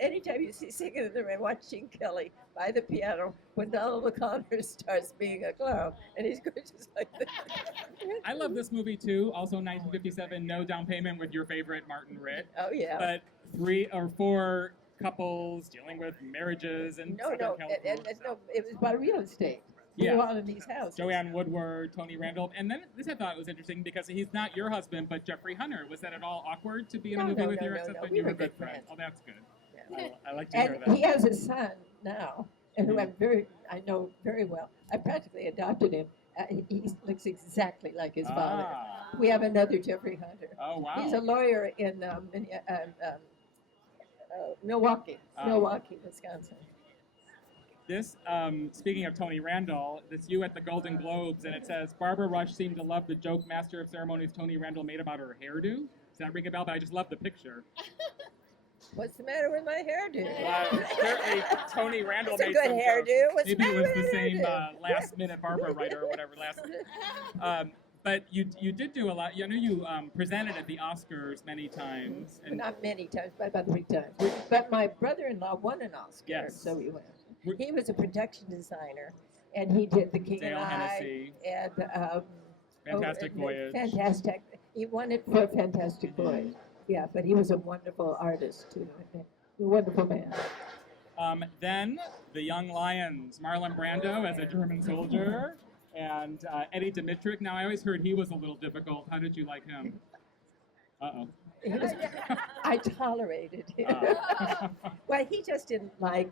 anytime you see Singing in the Rain, watch Gene Kelly by the piano when Donald O'Connor starts being a clown, and he's going just like this. I love this movie, too. Also 1957, No Down Payment with your favorite Martin Ritt. Oh, yeah. But 3 or 4 couples dealing with marriages and No, Southern California. no, it was about real estate. Yeah. New Orleans house. Joanne Woodward, Tony Randall, and then this I thought was interesting because he's not your husband, but Jeffrey Hunter. Was that at all awkward to be in a movie with your ex-husband? We You were were good good friends. friends. Oh, that's good. Yeah. I like to hear And that. he has a son now, and who I know very well. I practically adopted him. He looks exactly like his father. Ah. We have another Jeffrey Hunter. Oh, wow. He's a lawyer in Milwaukee, Wisconsin. This, speaking of Tony Randall, this you at the Golden Globes, and it says, Barbara Rush seemed to love the joke Master of Ceremonies Tony Randall made about her hairdo. Does that ring a bell? But I just love the picture. What's the matter with my hairdo? Apparently, Tony Randall It's a made good some hairdo. jokes. What's Maybe the it matter was with the my same hairdo? last-minute Barbara writer or whatever. But you did do a lot. I know you presented at the Oscars many times. And Not many times, but about 3 times. But my brother-in-law won an Oscar, Yes. so we went. He was a production designer, and he did The King Dale and I Hennessy. and Fantastic Voyage. Fantastic. He won it for Fantastic Voyage. Yeah, but he was a wonderful artist too. A wonderful man. Then the Young Lions, Marlon Brando as a German soldier, and Eddie Dimitrick. Now I always heard he was a little difficult. How did you like him? Uh-oh. I tolerated him. Oh. Well, he just didn't like.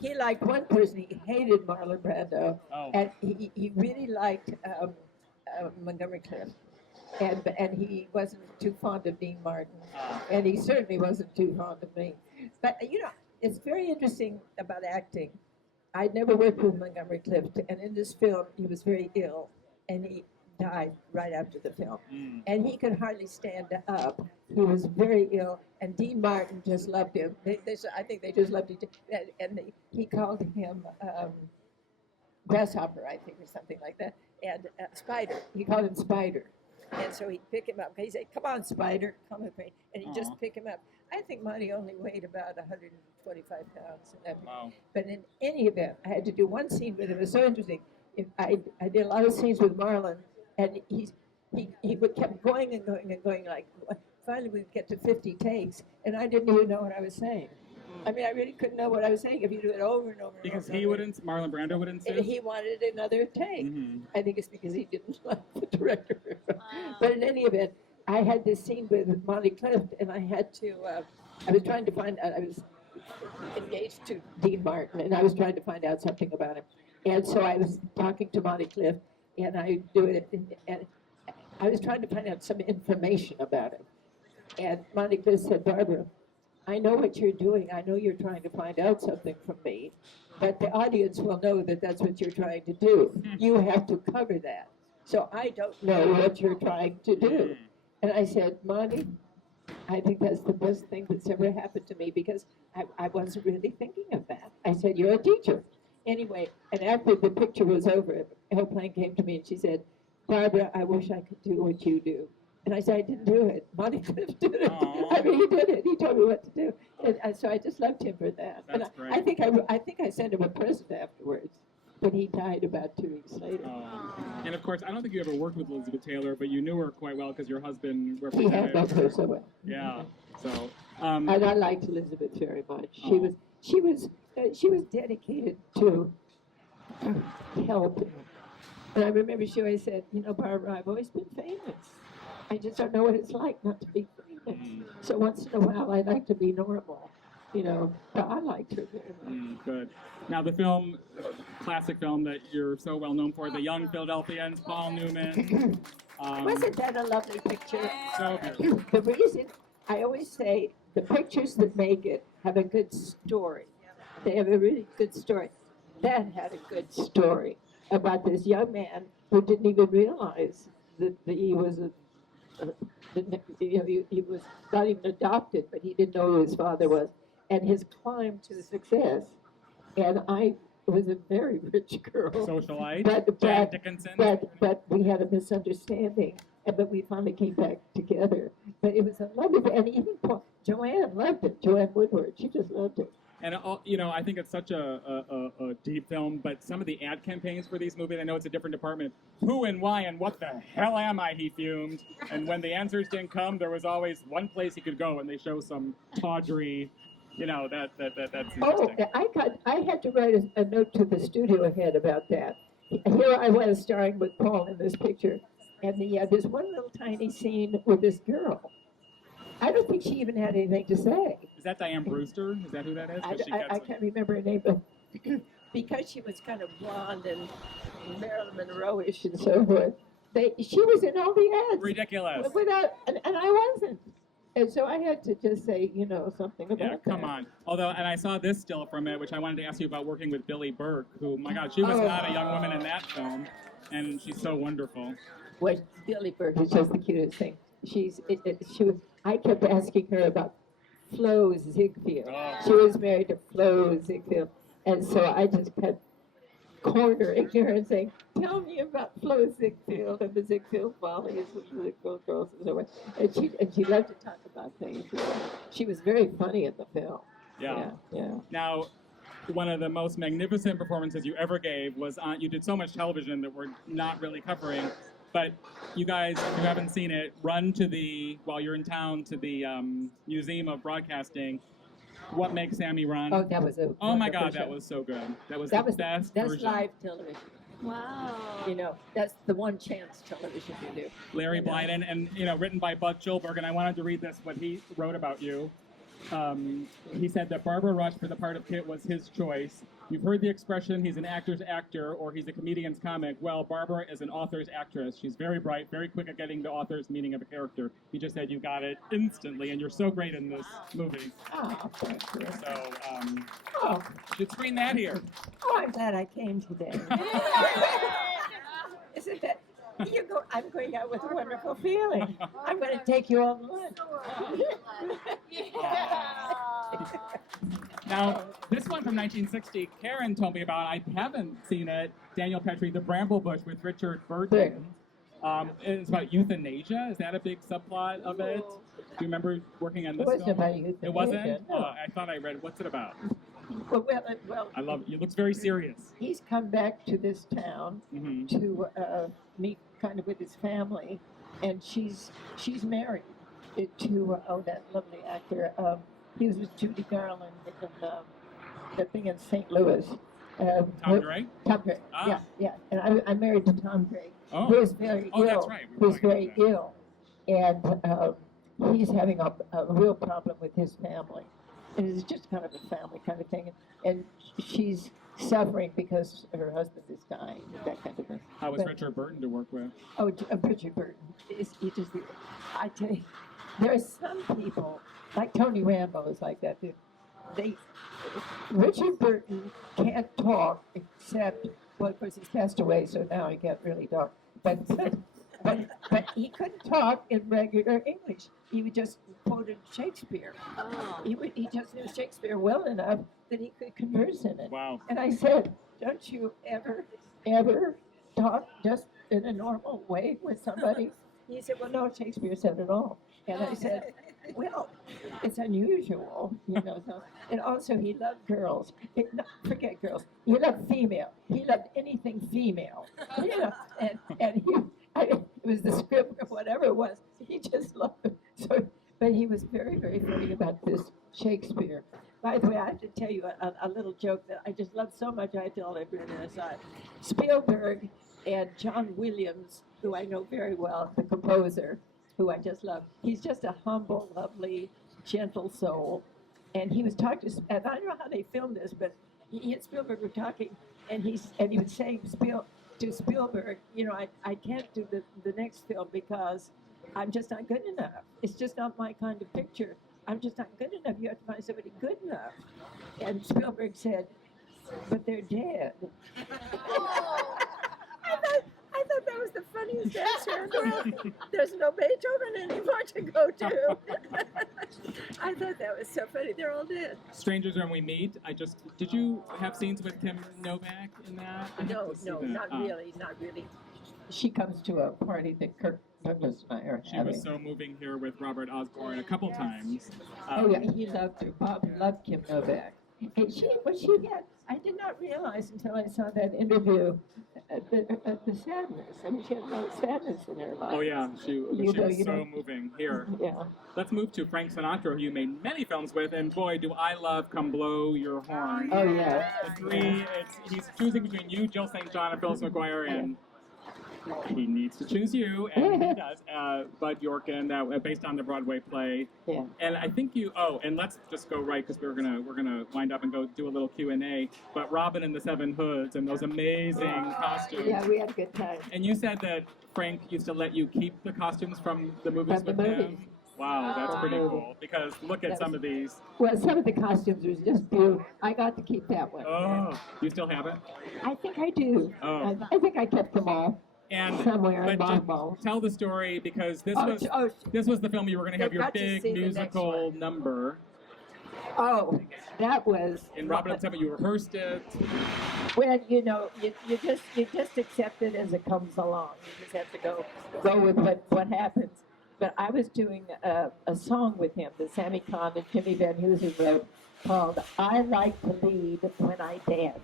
He liked one person. He hated Marlon Brando, Oh. and he really liked Montgomery Clift, and he wasn't too fond of Dean Martin, and he certainly wasn't too fond of me. But it's very interesting about acting. I'd never worked with Montgomery Clift, and in this film, he was very ill, and he died right after the film. And he could hardly stand up. He was very ill, and Dean Martin just loved him. I think they just loved each other. And he called him Grasshopper, I think, or something like that, and Spider. He called him Spider. And so he'd pick him up. He'd say, "Come on, Spider, come with me." And he'd just pick him up. I think Monty only weighed about 125 pounds. Wow. But in any event, I had to do one scene with him. It was so interesting. I did a lot of scenes with Marlon, and he kept going and going and going. Like finally, we'd get to 50 takes, and I didn't even know what I was saying. I mean, I really couldn't know what I was saying if you do it over and over. Because and over. he wouldn't, Marlon Brando would insist. And he wanted another take. I think it's because he didn't like the director. But in any event, I had this scene with Monty Clift, and I had to. I was trying to find out. I was engaged to Dean Martin, and I was trying to find out something about him. And so I was talking to Monty Clift, and I do it, and I was trying to find out some information about him. And Monty Clift said, "Barbara, I know what you're doing. I know you're trying to find out something from me, but the audience will know that that's what you're trying to do. You have to cover that. So I don't know what you're trying to do." And I said, "Monty, I think that's the best thing that's ever happened to me because I wasn't really thinking of that." I said, "You're a teacher." Anyway, and after the picture was over, Airplane came to me and she said, "Barbara, I wish I could do what you do." And I said, "I didn't do it. Monty Clift did it." I mean, he did it. He told me what to do. And so I just loved him for that. That's and great. I think I sent him a present afterwards, but he died about 2 weeks later. And of course, I don't think you ever worked with Elizabeth Taylor, but you knew her quite well because your husband He represented had loved her so well. Yeah. So. And I liked Elizabeth very much. She was dedicated to helping. And I remember she always said, "Barbara, I've always been famous. I just don't know what it's like not to be famous. So once in a while, I like to be normal." But I liked her very much. Good. Now the film, classic film that you're so well known for, The Young Philadelphians, Paul Newman. Wasn't that a lovely picture? So good. The reason I always say the pictures that make it have a good story. They have a really good story. That had a good story about this young man who didn't even realize that he was he was not even adopted, but he didn't know who his father was, and his climb to success. And I was a very rich girl. Socialite. Jack Dickinson. But we had a misunderstanding, but we finally came back together. But it was a lovely thing, and even Joanne loved it. Joanne Woodward, she just loved it. And I think it's such a deep film, but some of the ad campaigns for these movies, I know it's a different department. Who and why and what the hell am I? He fumed. And when the answers didn't come, there was always one place he could go, and they show some tawdry you know, that's Oh, interesting. I had to write a note to the studio head about that. Here I was starring with Paul in this picture, and there's one little tiny scene with this girl. I don't think she even had anything to say. Is that Diane Brewster? Is that who that is? 'Cause she I gets- can't remember her name, but because she was kind of blonde and Marilyn Monroe-ish and so forth, she was in all the ads. Ridiculous. And I wasn't. And so I had to just say, something about Yeah, that. come on. Although, and I saw this still from it, which I wanted to ask you about working with Billie Burke, who, my God, she was Oh. not a young woman in that film, and she's so wonderful. Well, Billie Burke is just the cutest thing. She was. I kept asking her about Flo Ziegfeld. Oh. She was married to Flo Ziegfeld, and so I just kept cornering her and saying, "Tell me about Flo Ziegfeld and the Ziegfeld Follies and the Ziegfeld Girls and so on." And she loved to talk about things. She was very funny in the film. Yeah. Yeah. Now, one of the most magnificent performances you ever gave was on, you did so much television that we're not really covering, but you guys, if you haven't seen it, run to while you're in town, to the Museum of Broadcasting. What Makes Sammy Run? Oh, that was a. Oh my wonderful God, show. that was so good. That was That the was best that's version. live television. Wow. That's the one chance television you do. Larry You know. Blyden, and written by Bud Schulberg, and I wanted to read this, what he wrote about you. He said that Barbara Rush for the part of Kit was his choice. You've heard the expression, he's an actor's actor, or he's a comedian's comic. Well, Barbara is an author's actress. She's very bright, very quick at getting the author's meaning of a character. He just said you got it instantly, and you're so great in this movie. Oh, thank you. So, Oh, you should screen that here. I'm glad I came today. Isn't that? I'm going out with a wonderful feeling. I'm going to take you all to lunch. Now, this one from 1960, Karen told me about. I haven't seen it. Daniel Petrie, The Bramblebush with Richard Burton. It's about euthanasia. Is that a big subplot of it? Do you remember working on this It wasn't film? about euthanasia. It wasn't? No. I thought I read. What's it about? Well, I love it. It looks very serious. he's come back to this town Mm-hmm. to meet kind of with his family, and she's married to that lovely actor. He was with Judy Garland in that thing in St. Louis. Tom Gray? Tom Gray. Ah. Yeah. And I'm married to Tom Gray. Oh. Who is very ill. That's right. We were Who's talking very about ill, and he's having a real problem with his family. And it's just kind of a family kind of thing. And she's suffering because her husband is dying, that kind of thing. How was But- Richard Burton to work with? Oh, Richard Burton. I tell you, there are some people, like Tony Rambo is like that. Richard Burton can't talk except, well, of course he's passed away, so now he can't really talk. But he couldn't talk in regular English. He would just quoted Shakespeare. Oh. He just knew Shakespeare well enough that he could converse in it. Wow. And I said, don't you ever talk just in a normal way with somebody? He said, well, no, Shakespeare said it all. And I said, well, it's unusual, So, and also, he loved girls. Forget girls. He loved female. He loved anything female. And it was the script or whatever it was. He just loved it. So, but he was very, very funny about this Shakespeare. By the way, I have to tell you a little joke that I just love so much. I tell everyone aside. Spielberg and John Williams, who I know very well, the composer, who I just love. He's just a humble, lovely, gentle soul. And he was talking to, and I don't know how they filmed this, but he and Spielberg were talking, and he was saying to Spielberg, I can't do the next film because I'm just not good enough. It's just not my kind of picture. I'm just not good enough. You have to find somebody good enough. And Spielberg said, but they're dead. I thought that was the funniest answer in the world. There's no Beethoven anymore to go to. I thought that was so funny. They're all dead. Strangers When We Meet. Did you have scenes with Kim Novak in that? I have No, to see that. not really. She comes to a party that Kirk Douglas and I are She having. was so moving here with Robert Osborne a couple times. Oh yeah, he loved her. Bob loved Kim Novak. And she had, I did not realize until I saw that interview the sadness. I mean, she had a lot of sadness in her life. Oh yeah, she was so moving. Here, Yeah. let's move to Frank Sinatra, who you made many films with, and boy, do I love "Come Blow Your Horn." Oh yeah. The three, he's choosing between you, Jill St. John, and Phyllis McGuire, and he needs to choose you, and he does. Bud Yorkin, based on the Broadway play. Yeah. And I think you. Oh, and let's just go right because we're gonna wind up and go do a little Q&A. But Robin and the Seven Hoods and those amazing costumes. Yeah, we had a good time. And you said that Frank used to let you keep the costumes from the movies From the with movies. him. Wow, that's pretty cool. Because look at some of these. Well, some of the costumes was just beautiful. I got to keep that one. Oh, you still have it? I think I do. Oh. I think I kept them all. And Somewhere in but just mothballs. tell the story because this was the film you were going to have They've your got to big see the next musical one. number. Oh, that was. In Robin and Seven, you rehearsed it. Well, you know, you just accept it as it comes along. You just have to go with what happens. But I was doing a song with him that Sammy Kahn and Jimmy Van Heusen wrote called "I Like to Lead When I Dance."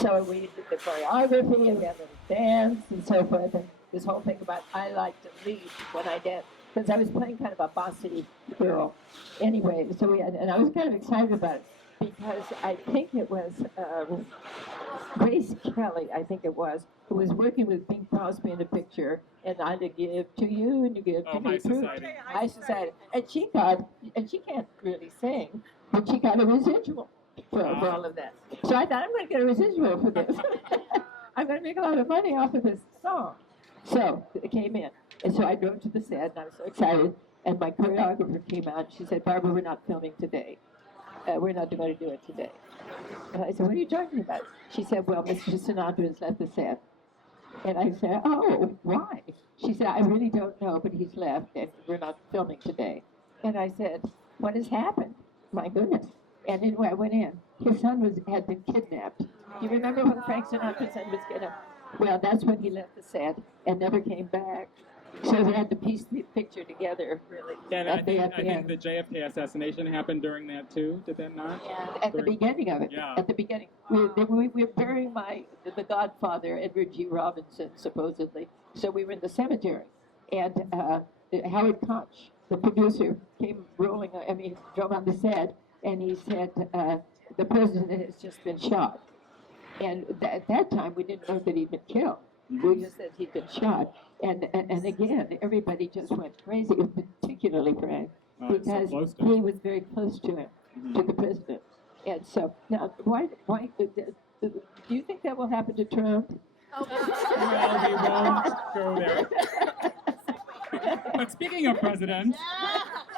So we did the choreography and we had a dance and so forth, and this whole thing about I like to lead when I dance, because I was playing kind of a bossy girl. Anyway, so and I was kind of excited about it, because I think it was Grace Kelly, I think it was, who was working with Bing Crosby in a picture, and I to give to you and you give to me High too. Society. High Society. And she can't really sing, but she got a residual for all of that. So I thought, I'm going to get a residual for this. I'm going to make a lot of money off of this song. So it came in. And so I drove to the set, and I was so excited. And my choreographer came out. She said, Barbara, we're not filming today. We're not going to do it today. And I said, what are you talking about? She said, well, Mr. Sinatra has left the set. And I said, oh, why? She said, I really don't know, but he's left, and we're not filming today. And I said, what has happened? My goodness. And anyway, I went in. His son had been kidnapped. You remember when Frank Sinatra's son was kidnapped? Well, that's when he left the set and never came back. So we had to piece the picture together, really. And I think the JFK assassination happened during that too, did that not? Yeah, at the beginning of it. Yeah. At the beginning. We were burying the godfather, Edward G. Robinson, supposedly. So we were in the cemetery. And Howard Koch, the producer, came drove on the set, and he said, the president has just been shot. And at that time, we didn't know that he'd been killed. We just said he'd been shot. And again, everybody just went crazy, particularly Frank, because so close to him. he was very close to him, to the president. And so, now, why do you think that will happen to Trump? Well, we won't go there. But speaking of presidents,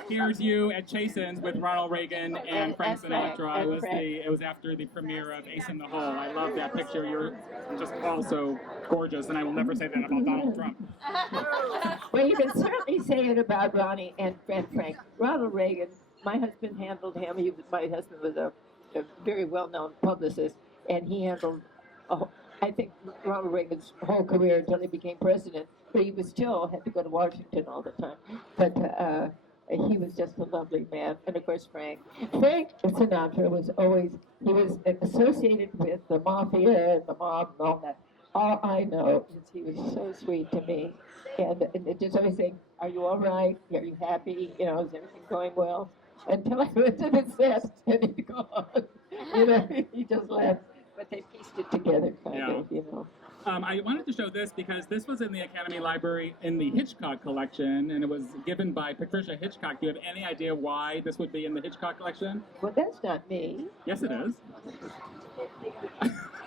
here's you at Chasen's with Ronald Reagan and Frank Sinatra. It was after the premiere of Ace in the Hole. I love that picture. You're just also gorgeous, and I will never say that about Donald Trump. Well, you can certainly say it about Ronnie and Frank. Ronald Reagan, my husband handled him. My husband was a very well-known publicist, and he handled, I think, Ronald Reagan's whole career until he became president. But he still had to go to Washington all the time. But he was just a lovely man. And of course, Frank Sinatra was associated with the mafia and the mob and all that. All I know is he was so sweet to me. And just always saying, are you all right? Are you happy? You know, is everything going well? Until I went to the set and he'd gone. You know, he just left. But they pieced it together, kind of, you know. I wanted to show this because this was in the Academy Library in the Hitchcock collection, and it was given by Patricia Hitchcock. Do you have any idea why this would be in the Hitchcock collection? Well, that's not me. Yes, it is.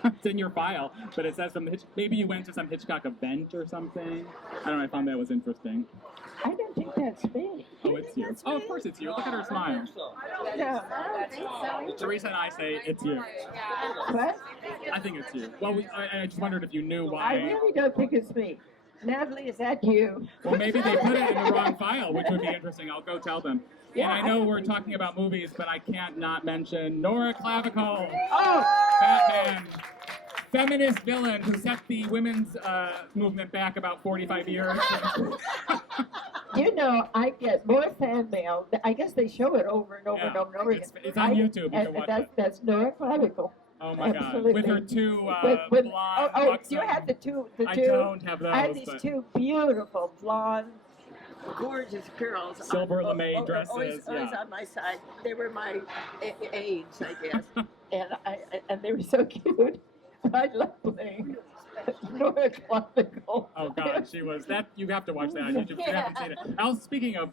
It's in your file, but it says from the maybe you went to some Hitchcock event or something. I don't know. I found that was interesting. I don't think that's me. Oh, it's you. Oh, of course it's you. Look at her smile. No. Teresa and I say it's you. What? I think it's you. Well, I just wondered if you knew why. I really don't think it's me. Natalie, is that you? Well, maybe they put it in the wrong file, which would be interesting. I'll go tell them. Yeah, and I know we're talking about movies, but I can't not mention Nora Clavicle. Oh! Batman. Feminist villain who set the women's movement back about 45 years. You know, I get more fan mail. I guess they show it over and over and over and over again. It's on YouTube. You can watch it. That's Nora Clavicle. Oh my Absolutely. God! With her two With- blonde. oh, do you buxom- have the two? I don't have those. I have these but two beautiful blonde, gorgeous girls. Silver lame dresses. Always yeah. on my side. They were my aides, I guess, and they were so cute. I love playing Nora Clavicle. Oh God, she was that. You have to watch that on YouTube. If you haven't seen it. Now, speaking of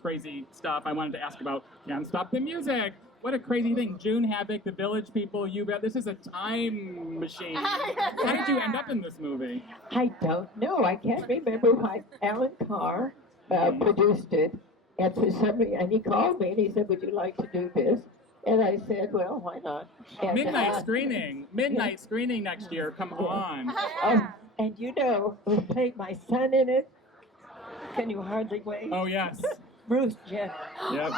crazy stuff, I wanted to ask about Can't Stop the Music. What a crazy thing! June Havoc, The Village People. This is a time machine. How did you end up in this movie? I don't know. I can't remember why Alan Carr produced it, and for some reason, and he called me and he said, "Would you like to do this?" And I said, "Well, why not?" And, Midnight screening next year. Come on. And who played my son in it? Can you hardly wait? Oh yes. Bruce Jenner. Yep.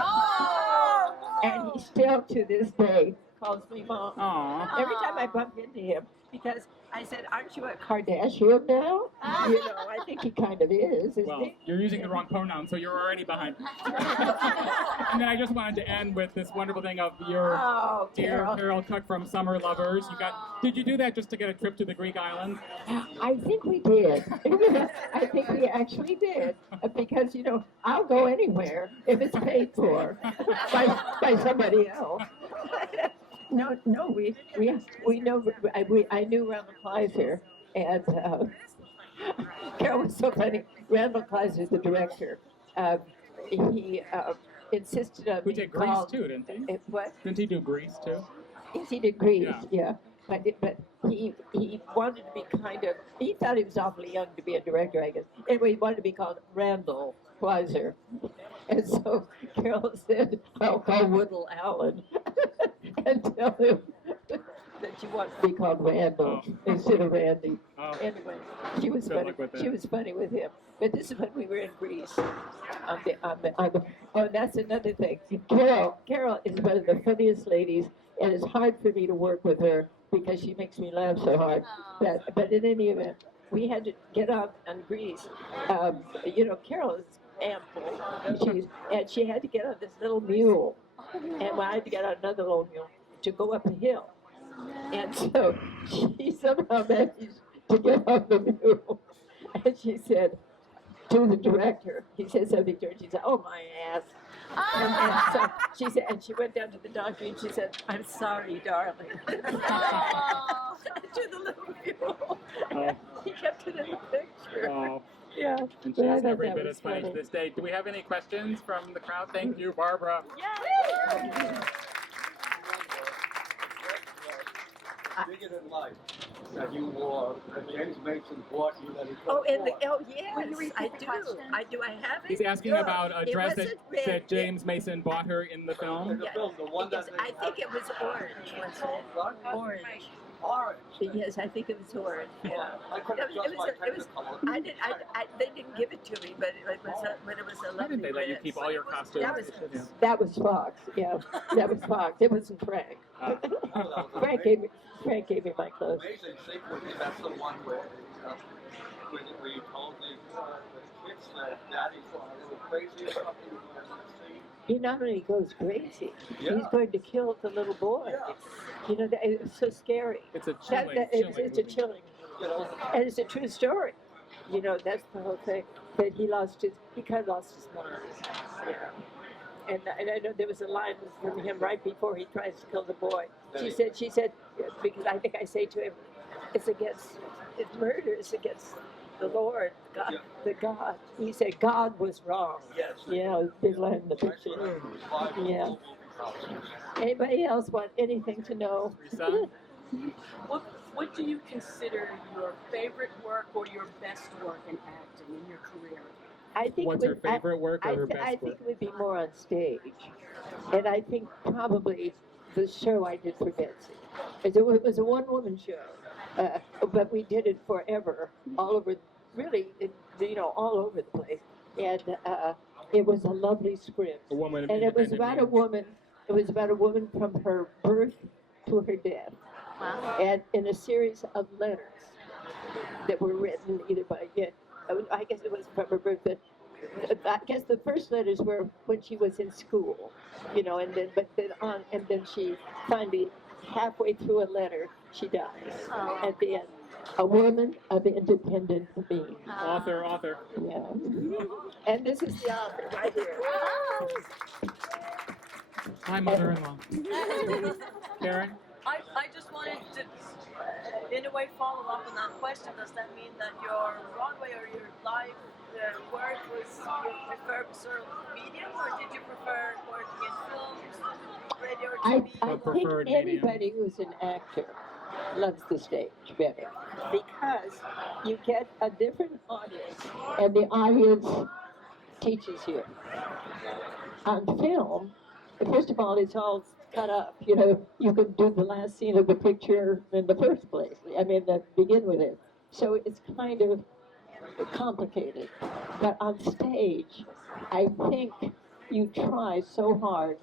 And he still, to this day, calls me mom. Aww. Every time I bump into him, because I said, "Aren't you a Kardashian now?" I think he kind of is, isn't Well, he? you're using the wrong pronoun, so you're already behind. And then I just wanted to end with this wonderful thing of your dear Carol Cook from Summer Lovers. Did you do that just to get a trip to the Greek islands? I think we did. I think we actually did. Because, I'll go anywhere if it's paid for by somebody else. No, we know. I knew Randall Kleiser, and Carol was so funny. Randall Kleiser, the director, he insisted on Who being did Grease called. too, didn't he? What? Didn't he do Grease too? Yes, he did Grease. Yeah. Yeah. But he wanted to be he thought he was awfully young to be a director, I guess. Anyway, he wanted to be called Randall Kleiser. And so Carol said, "I'll call Woodall Allen and tell him that you want to be called Randall instead of Randy." Oh. Anyway, she was Good funny. luck with that. She was funny with him. But this is when we were in Greece. Oh, that's another thing. Carol is one of the funniest ladies, and it's hard for me to work with her because she makes me laugh so hard. But in any event, we had to get on Greece. Carol is ample. And she had to get on this little mule, and I had to get on another little mule to go up a hill. And so she somehow managed to get on the mule, and she said to the director, he said something to her, she said, "Oh, my ass." And so she said, and she went down to the doctor and she said, "I'm sorry, darling." To the little mule. He kept it in the picture. Oh. Yeah. And But I she's thought every that bit was as funny to funny. this day. Do we have any questions from the crowd? Thank you, Barbara. Bigger than life that you wore, that James Mason bought you that he Yes, I do. I have it. He's asking about a It dress wasn't red. that James Mason bought her in the film. in the film, the one that I think it was orange, wasn't it? Orange. orange. Yes, I think it was orange. Yeah. I couldn't adjust my technicolor. They didn't give it to me, but it was a Why lovely didn't they let you dress. keep all your costumes? That was Fox. Yeah, that was Fox. It wasn't Frank. Frank gave me my clothes. Amazing sequence. That's the one where you told the kids that Daddy's going a little crazy or something. He not only goes crazy, Yeah. he's going to kill the little boy. Yeah. It's so scary. It's a It's a movie. chilling, You know, and it's a true story. That's the whole thing. That he kind of lost his mind. And I know there was a line from him right before he tries to kill the boy. She said, because I think I say to him, it's murder is against the Lord, God, the God. He said, God was wrong. yes. Big line in the picture. Yeah. Anybody else want anything to know? Lisa? What do you consider your favorite work or your best work in acting in your career? I think What's her favorite work or her best I work? think it would be more on stage. And I think probably the show I did for Betsy. It was a one-woman show, but we did it forever, all over, really, all over the place. And it was a lovely script. A woman. And it was about a woman. It was about a woman from her birth to her death, and in a series of letters that were written either by, I guess it was from her birth, but I guess the first letters were when she was in school, you know, and then she finally, halfway through a letter, she dies at the end. A woman of independent being. Author. Yeah. And this is the author right here. Hi, mother-in-law. Karen? I just wanted to, in a way, follow up on that question. Does that mean that your Broadway or your live work was your preferred sort of medium, or did you prefer working in films, radio, or I TV? think preferred medium. anybody who's an actor loves the stage better because you get a different audience, and the audience teaches you. On film, first of all, it's all cut up. You know, you can do the last scene of the picture in the first place. I mean, begin with it. So it's kind of complicated. But on stage, I think you try so hard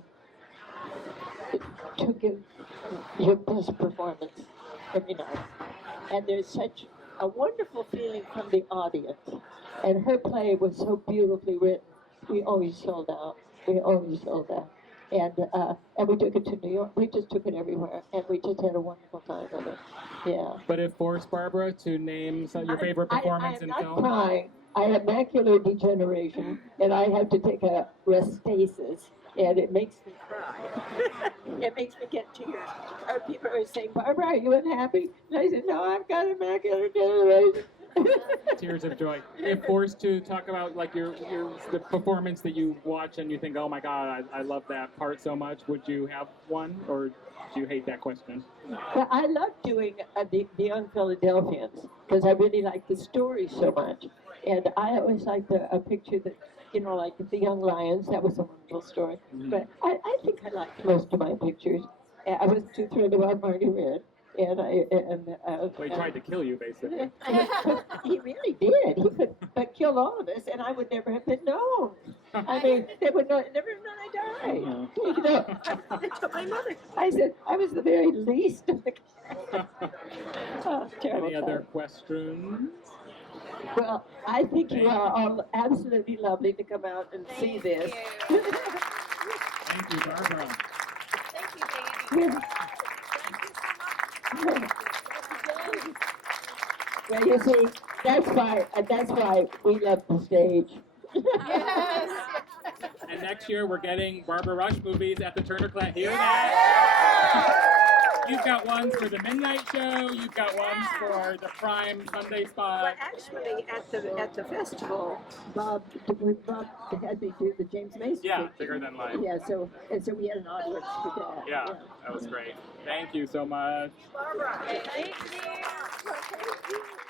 to give your best performance every night. And there's such a wonderful feeling from the audience. And her play was so beautifully written. We always sold out. And we took it to New York. We just took it everywhere. And we just had a wonderful time with it. Yeah. But if forced, Barbara, to name your favorite performance in I'm film? not crying. I have macular degeneration, and I have to take a Restasis, and it makes me cry. It makes me get tears. People are saying, Barbara, are you unhappy? And I said, no, I've got a macular degeneration. Tears of joy. If forced to talk about like the performance that you watch and you think, oh my God, I love that part so much, would you have one, or do you hate that question? Well, I love doing the Young Philadelphians because I really like the story so much. And I always liked a picture that, you know, like the Young Lions. That was a wonderful story. Mm-hmm. But I think I liked most of my pictures. I was too thrilled about Marty Red. Well, he tried to kill you, basically. He really did. He could but kill all of us, and I would never have been known. I mean, they would never have known I died. You know, I told my mother. I said I was the very least of the cast. Oh, terrible. Any other questions? Well, I think you are all absolutely lovely to come out and see this. Thank you, Barbara. Thank you, Danny. Well, you see, that's why we love the stage. Yes. And next year we're getting Barbara Rush movies at the Turner Class. Hear You've got ones for the midnight show. You've got ones for the prime Sunday spot. Well, actually, at the festival, Bob had me do the James Mason. Yeah, picture. Bigger Than Life. Yeah, so we had an audience for that. Yeah, that was great. Thank you so much. Thank you.